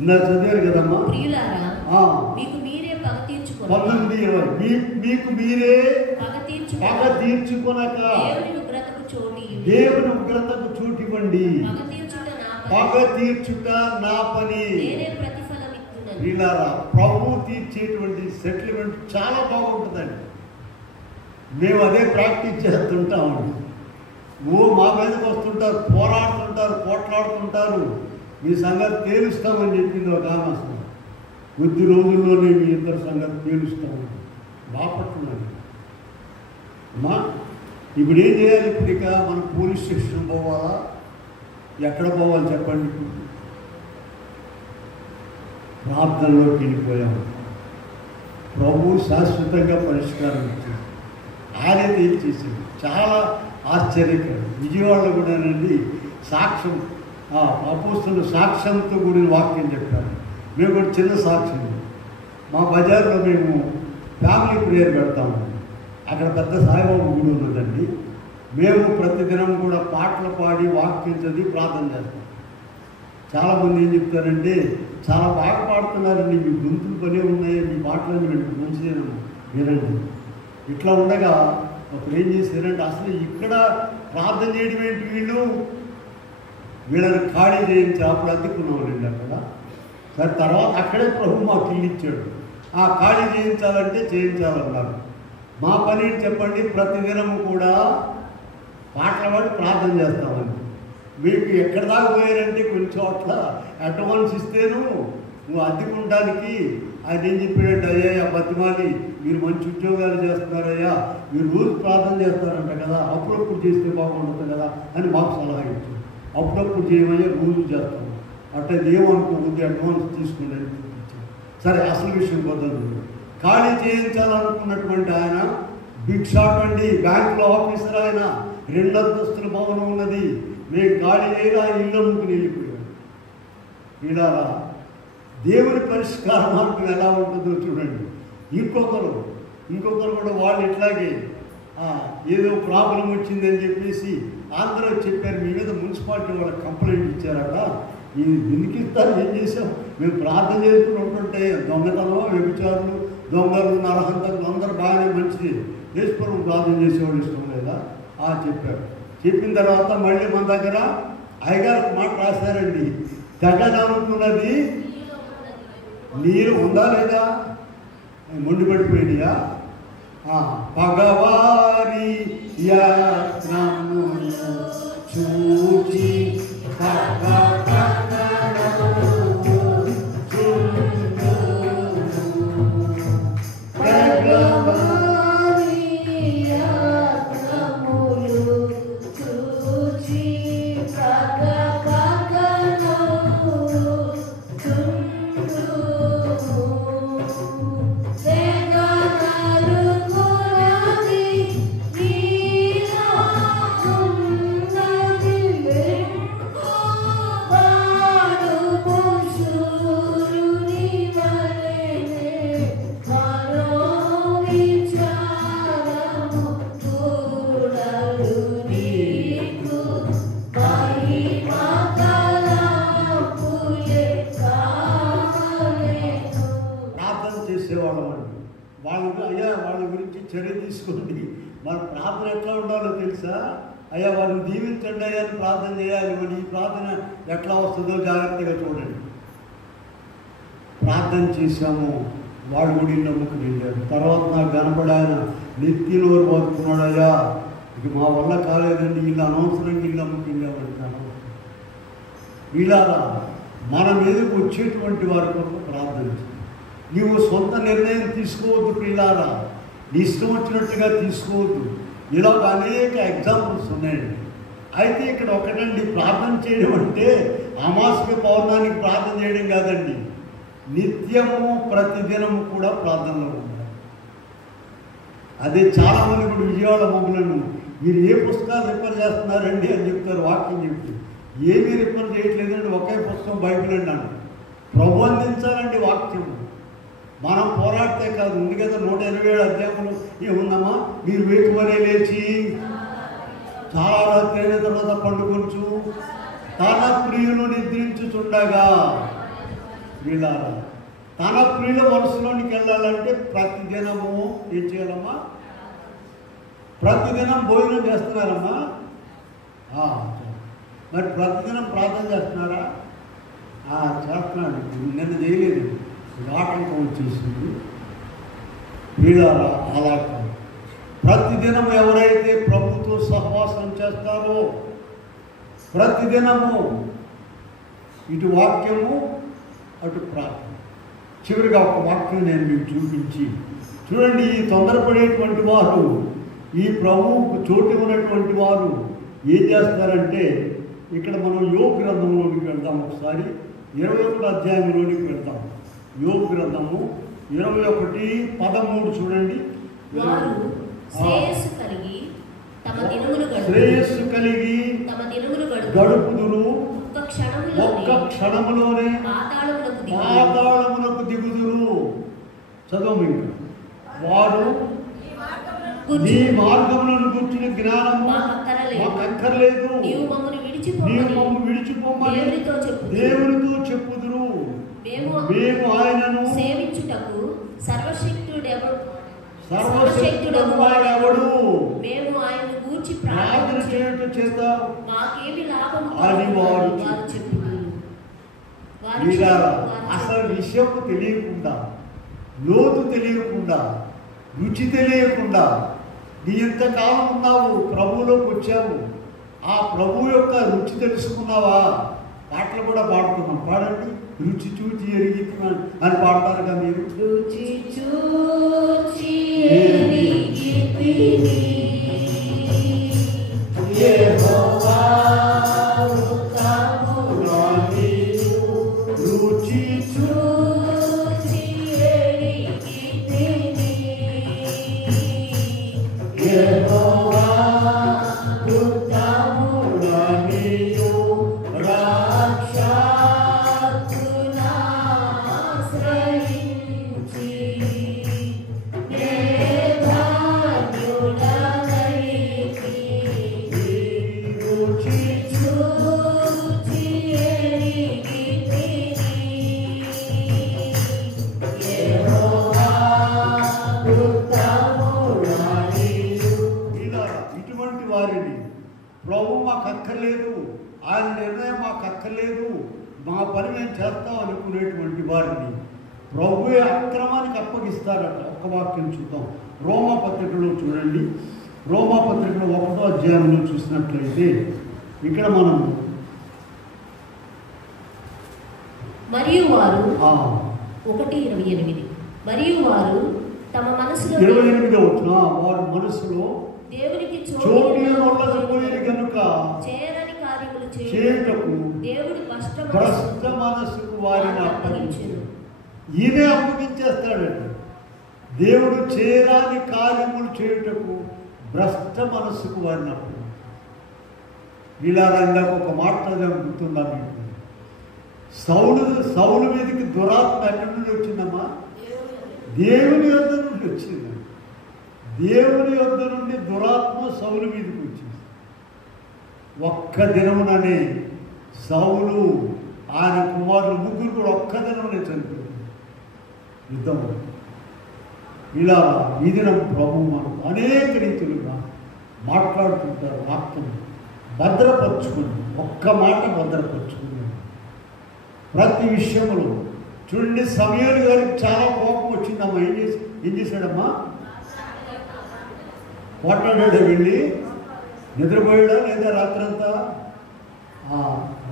ఇందాక చదివారు కదమ్మా. 19:20 మీకు మీరే పగ తీర్చుకొనక దేవుని ఉగ్రతకు చోటు ఇవ్వండి. పగ తీర్చుట నా పని. వీళ్ళారా, ప్రభువు తీర్చేటువంటి సెటిల్మెంట్ చాలా బాగుంటుందండి. మేము అదే ప్రాక్టీస్ చేస్తుంటామండి. మా మీదకి వస్తుంటారు, పోరాడుతుంటారు, పోట్లాడుతుంటారు, మీ సంగతి తేలుస్తామని చెప్పింది ఒక ఆమె. అసలు కొద్ది రోజుల్లోనే మీ ఇద్దరు సంగతి తేలుస్తామని బాపట్టున్నాను. అమ్మా ఇప్పుడు ఏం చేయాలి? ఇప్పుడు ఇక మనం పోలీస్ స్టేషన్ పోవాలా? ఎక్కడ పోవాలి చెప్పండి? ప్రార్థనలోకి వెళ్ళిపోయాము. ప్రభు శాశ్వతంగా పరిష్కారం ఇచ్చాడు. ఆయనే తేల్చేసాడు. చాలా ఆశ్చర్యకరం. విజయవాడలో కూడానండి సాక్ష్యం, అపోస్తలులు సాక్ష్యంతో కూడిన వాక్యం చెప్పారు. మేము కూడా చిన్న సాక్ష్యం. మా బజార్లో మేము ఫ్యామిలీ ప్రేయర్ పెడతాము. అక్కడ పెద్ద సాయిబాబా గుడి ఉన్నదండి. మేము ప్రతిదినం కూడా పాటలు పాడి వాక్యం చదివి ప్రార్థన చేస్తాం. చాలామంది ఏం చెప్తారంటే, చాలా బాగా పాడుతున్నారండి, మీ గొంతులు పనే ఉన్నాయి, మీ పాటలన్నీ వింటూ మంచిదేనమ్మా వినండి. ఇట్లా ఉండగా అప్పుడు ఏం చేశారంటే, అసలు ఇక్కడ ప్రార్థన చేయడం ఏంటి, వీళ్ళని ఖాళీ చేయించి అప్పుడు అద్దెకున్నామండి అక్కడ. సరే తర్వాత అక్కడే ప్రభు మాకు ఇల్లు ఇచ్చాడు. ఆ ఖాళీ చేయించాలంటే చేయించాలన్నారు. మా పని ఏంటి చెప్పండి, ప్రతిదినం కూడా పాటలు పాడి ప్రార్థన చేస్తామని. మీకు ఎక్కడ దాకా పోయారంటే కొన్ని చోట్ల అడ్వాన్స్ ఇస్తేను నువ్వు అద్దెకుంటానికి ఆయన ఏం చెప్పాడంటే, అయ్యా బతిమాలి మీరు మంచి ఉద్యోగాలు చేస్తున్నారయ్యా, మీరు రోజు ప్రార్థన చేస్తారంట కదా, అప్పుడప్పుడు చేస్తే బాగుంటుంది కదా అని మాకు సలహా ఇచ్చాడు. అప్పుడప్పుడు చేయమయ్యా, రోజు చేస్తాము. అట్లా ఏమనుకోకుండా అడ్వాన్స్ తీసుకుని ఇచ్చాడు. సరే అసలు విషయం పొందదు. ఖాళీ చేయించాలనుకున్నటువంటి ఆయన బిగ్ షాట్ అండి, బ్యాంకులో ఆఫీసర్ ఆయన, 2 అంతస్తుల భవనం ఉన్నది. మేము ఖాళీ చేయగా ఇల్లు అమ్ముకుని వెళ్ళిపోయాం. ఇలా దేవుని పరిష్కార మార్గం ఎలా ఉంటుందో చూడండి. ఇంకొకరు కూడా వాళ్ళు ఇట్లాగే ఏదో ప్రాబ్లం వచ్చిందని చెప్పేసి అందరూ చెప్పారు, మీ మీద మున్సిపాలిటీ వాళ్ళకి కంప్లైంట్ ఇచ్చారట. ఇది దీనికి ఇస్తారు, ఏం చేసాం, మేము ప్రార్థన చేసుకుని ఉంటుంటే దొంగతనం, వ్యభిచారులు, దొంగలు, నరహంతకులు అందరూ బాగానే మంచిది చేసుకుని ప్రార్థన చేసేవాళ్ళు ఇష్టం లేదా చెప్పారు. చెప్పిన తర్వాత మళ్ళీ మన దగ్గర అయ్యగారికి మాట రాశారండి, తెగదనుకున్నది నీరు ఉందా లేదా, మొండిపడిపోయినాయా, పగవారి యాత్రమును చూచి వాళ్ళ గురించి చర్య తీసుకోండి. మన ప్రార్థన ఎట్లా ఉండాలో తెలుసా, అయ్యా వారిని దీవించండి అయ్యా అని ప్రార్థన చేయాలి. మరి ఈ ప్రార్థన ఎట్లా వస్తుందో జాగ్రత్తగా చూడండి. ప్రార్థన చేశాము, వాడు కూడా ఇల్లు అమ్ముకుని వెళ్ళాడు. తర్వాత నాకు కనపడి ఆయన నెత్తినోరు పడుకున్నాడు, అయ్యా ఇక మా వల్ల కాలేదండి, ఇల్లు అనవసరంగా ఇల్లు అమ్ముకుని వెళ్ళామంటాను. ఇలా మన మీదకు వచ్చేటువంటి వారి కొరకు ప్రార్థన. నీవు సొంత నిర్ణయం తీసుకోవద్దు పిల్లారా, నీ ఇష్టం వచ్చినట్టుగా తీసుకోవద్దు. ఇలాగ అనేక ఎగ్జాంపుల్స్ ఉన్నాయండి. అయితే ఇక్కడ ఒకటండి, ప్రార్థన చేయడం అంటే అమావాస్య పౌర్ణానికి ప్రార్థన చేయడం కాదండి, నిత్యము ప్రతిదినము కూడా ప్రార్థనలో ఉండాలి. అదే చాలామంది ఇప్పుడు విజయవాడ మమ్మలను మీరు ఏ పుస్తకాలు రిఫర్ చేస్తున్నారండి అని చెప్తారు. వాక్యం చెప్తే ఏమీ రిఫర్ చేయట్లేదండి, ఒకే పుస్తకం బైబిల్ అన్నాను. ప్రభు అందించాలండి వాక్యము. మనం పోరాడితే కాదు, ఉంది కదా 187 అధ్యాయములు ఏముందమ్మా, మీరు వేకువనే లేచి చాలా రాత్రి అయిన తర్వాత పండుకొంచు తన ప్రియులు నిద్రించుచుండగా. వీళ్ళారా తన ప్రియుల మనసులోనికి వెళ్ళాలంటే ప్రతిదినము ఏం చేయాలమ్మా, ప్రతిదినం భోజనం చేస్తున్నారమ్మా. మరి ప్రతిదినం ప్రార్థన చేస్తున్నారా? చేస్తున్నాడు. నిన్న చేయలేదు, ఆటంకం వచ్చేసింది. వీళ్ళారా అలా కాదు. ప్రతిదినం ఎవరైతే ప్రభుతో సహవాసం చేస్తారో, ప్రతిదినము ఇటు వాక్యము అటు ప్రార్థన. చివరిగా ఒక వాక్యం నేను మీకు చూపించి చూడండి. ఈ తొందరపడేటువంటి వారు, ఈ ప్రభువుకు చోటు ఉన్నటువంటి వారు ఏం చేస్తారంటే, ఇక్కడ మనం యోగ గ్రంథంలోనికి వెళ్దాం. ఒకసారి 21వ అధ్యాయంలోనికి వెళ్దాం. యోబు గ్రంథము 21:13 చూడండి. వారు శ్రేయస్సు కలిగి తమ దినములు గడుపుదురు, ఒక్క క్షణములోనే పాతాళమునకు దిగుదురు. చదువు ఇంకా. వారు నీ మార్గములను కూర్చున్న జ్ఞానము మాకు అక్కర్లేదు, నీవు మమ్మల్ని విడిచిపోమని దేవునితో చెప్పుదురు. మేము ఆయనను సేవించుటకు సర్వశక్తుడు మేము ఆయన గూర్చి ప్రార్థన చేయటం చేత మాకేమి లాభము అని వారు చెప్పుదురు. అసలు విషయం తెలియకుండా, లోతు తెలియకుండా, రుచి తెలియకుండా నీ ఎంతకాలం ఉన్నావు, ప్రభువులోకి వచ్చావు, ఆ ప్రభు యొక్క రుచి తెలుసుకున్నావా? పాటలు కూడా పాడుతున్నాం, పాడండి. రుచి చూచి ఎరిగితున్నాను అని పాడతారు కదా మీరు. రుచి చూచి ఎరిగితిని యెహోవా ఉత్తముడని, రుచి చూచి ఎరిగితిని యెహోవా ఉత్తముడని అక్కర్లేదు, ఆయన నిర్ణయం మాకు అక్కర్లేదు, మా పని మేము చేస్తాం అనుకునేటువంటి వారిని ప్రభువే అక్రమానికి అప్పగిస్తారట. ఒక వాక్యం చూద్దాం. రోమాపత్రికలో చూడండి. రోమాపత్రికలో 1వ అధ్యాయంలో చూసినట్లయితే ఇక్కడ మనం మరియు వారు 1:28 మరియు వారు తమ మనసులో 28 వారి మనసులో దేవునికి చోటిపోయేది కనుక చేయని కార్యములు చేయుటకు దేవుడు భ్రష్ట మనసుకు వారిని అప్పగించాడు. ఈయనే అప్పగించేస్తాడండి. దేవుడు చేయరాని కార్యములు చేయుటకు భ్రష్ట మనసుకు వారిని అప్పగించాడు. వీళ్ళారంగా ఒక మాట గుర్తుందా మీకు? సౌలు మీదకి దురాత్మ ఎక్కడి నుండి వచ్చిందమ్మా? దేవుని యొద్ద నుండి వచ్చింది. దేవుని యొద్ద నుండి దురాత్మ సౌలు మీదకి వచ్చింది. ఒక్క దినముననే సౌలు ఆయన కుమారులు ముగ్గురు కూడా ఒక్క దినమునే చనిపోయింది యుద్ధం. ఇలా ఈ దినం ప్రభు మనం అనేక రీతులుగా మాట్లాడుతుంటారు. ఆత్మను భద్రపరుచుకుని, ఒక్క మాట భద్రపరుచుకుని ప్రతి విషయంలో చూడండి. సమయాలు గారికి చాలా కోపం వచ్చిందమ్మా. ఏం చేశాడమ్మా? కొట్లాడాడు, వెళ్ళి నిద్రపోయాడా లేదా రాత్రంతా?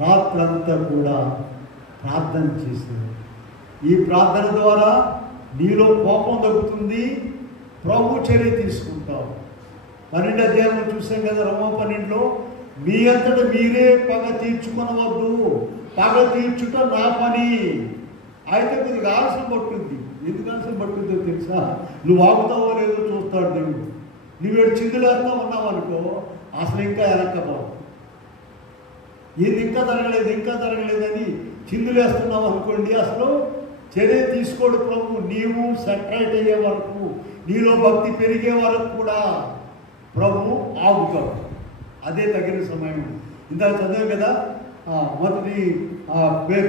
రాత్రంతా కూడా ప్రార్థన చేశాడు. ఈ ప్రార్థన ద్వారా నీలో కోపం తగ్గుతుంది, ప్రభు చర్య తీసుకుంటావు. 12వ అధ్యాయంలో చూసాం కదా, రోమా 12లో మీ అంతటా మీరే పగ తీర్చుకొనవద్దు, పగ తీర్చుట నా పని. అయితే కొద్దిగా ఆలస్యం పట్టుంది. ఎందుకు ఆలస్యం పట్టుందో తెలుసా? నువ్వు ఆగుతావో లేదో చూస్తాడు దేవుడు. నువ్వేడు చిందులేస్తా ఉన్నావు అనుకో, అసలు ఇంకా వెనక్కపోవు. ఇది ఇంకా జరగలేదని చిందులేస్తున్నావు అనుకోండి, అసలు చర్య తీసుకోడు ప్రభు. నీవు సెటరైట్ అయ్యే వరకు, నీలో భక్తి పెరిగే వరకు కూడా ప్రభు ఆగుతాడు. అదే తగిన సమయం. ఇందాక చదివాం కదా, మొదటి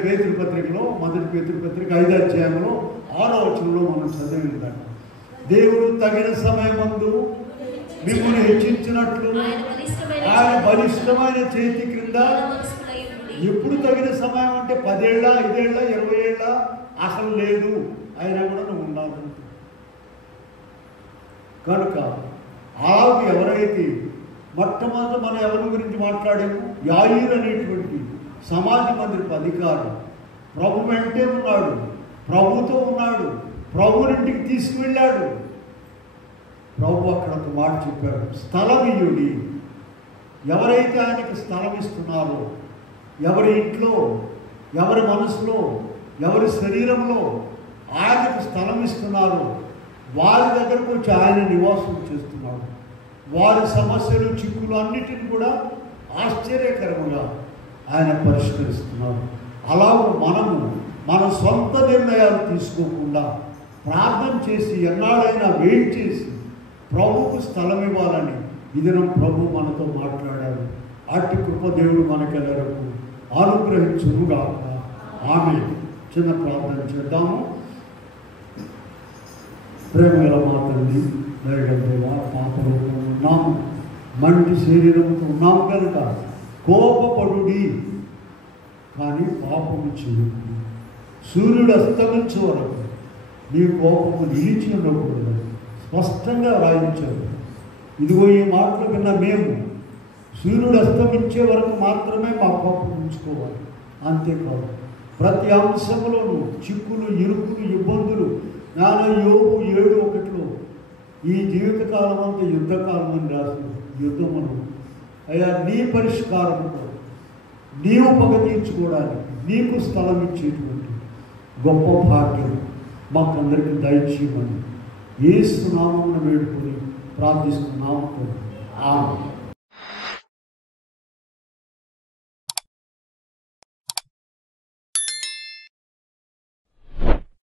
పేతురు పత్రికలో, మొదటి పేతురు పత్రిక 5వ అధ్యాయంలో 6వ వచనంలో మనం చదివిందాక, దేవుడు తగిన సమయమందు మిమ్మల్ని హెచ్చించినట్లు ఆయన బలిష్టమైన చేతి క్రింద. ఎప్పుడు తగిన సమయం అంటే 10 ఏళ్ళ, 5 ఏళ్ళ, 20 ఏళ్ళ అసలు లేదు, అయినా కూడా నువ్వు ఉండాలి. కనుక ఆకు ఎవరైతే మొట్టమొదట మనం ఎవరి గురించి మాట్లాడాము? యాయీరు అనేటువంటి సమాజ మందిరపు అధికారి ప్రభు వెంటే ఉన్నాడు, ప్రభుతో ఉన్నాడు, ప్రభువునింటికి తీసుకువెళ్ళాడు. ప్రభు అక్కడ ఒక మాట చెప్పాడు, స్థలమియుడి. ఎవరైతే ఆయనకు స్థలం ఇస్తున్నారో, ఎవరి ఇంట్లో, ఎవరి మనసులో, ఎవరి శరీరంలో ఆయనకు స్థలం ఇస్తున్నారు, వారి దగ్గరకు వచ్చి ఆయన నివాసం చేస్తున్నాడు. వారి సమస్యలు చిక్కులు అన్నిటిని కూడా ఆశ్చర్యకరంగా ఆయన పరిష్కరిస్తున్నారు. అలాగే మనము మన సొంత నిర్ణయాలు తీసుకోకుండా ప్రార్థన చేసి ఎన్నాడైనా వెయిట్ చేసి ప్రభువుకు స్థలం ఇవ్వాలని ఈ దినం ప్రభు మనతో మాట్లాడారు. అట్టి కృప దేవుడు మనకెల్లరకు అనుగ్రహించునుగాక. ఆమె చిన్న ప్రార్థన చేద్దాము. ప్రేమగల మా తండ్రి, దయగల పాపంలో ఉన్నాము, మంటి శరీరంతో ఉన్నాము కనుక కోపపడుడి కానీ పాపము చేయదు. సూర్యుడు అస్తమించే వరకు నీ కోపము నిలిచి ఉండకూడదు స్పష్టంగా వ్రాయించారు. ఇదిగో ఈ మాటలు విన్న మేము సూర్యుడు అస్తమించే వరకు మాత్రమే మా కోపం ఉంచుకోవాలి. అంతేకాదు ప్రతి అంశంలోనూ చిక్కులు, ఇరుకులు, ఇబ్బందులు యోబు 7:1 ఈ జీవితకాలం అంతా యుద్ధకాలం అని రాసిన యుద్ధమును అయ్యా నీ పరిష్కారంతో నీవు పగ తీర్చుకోవడానికి నీకు స్థలం ఇచ్చేటువంటి గొప్ప భాగ్యం మాకందరికీ దయచేయమని యేసు నామమున వేడుకొని ప్రార్థిస్తున్నాము. ఆమేన్.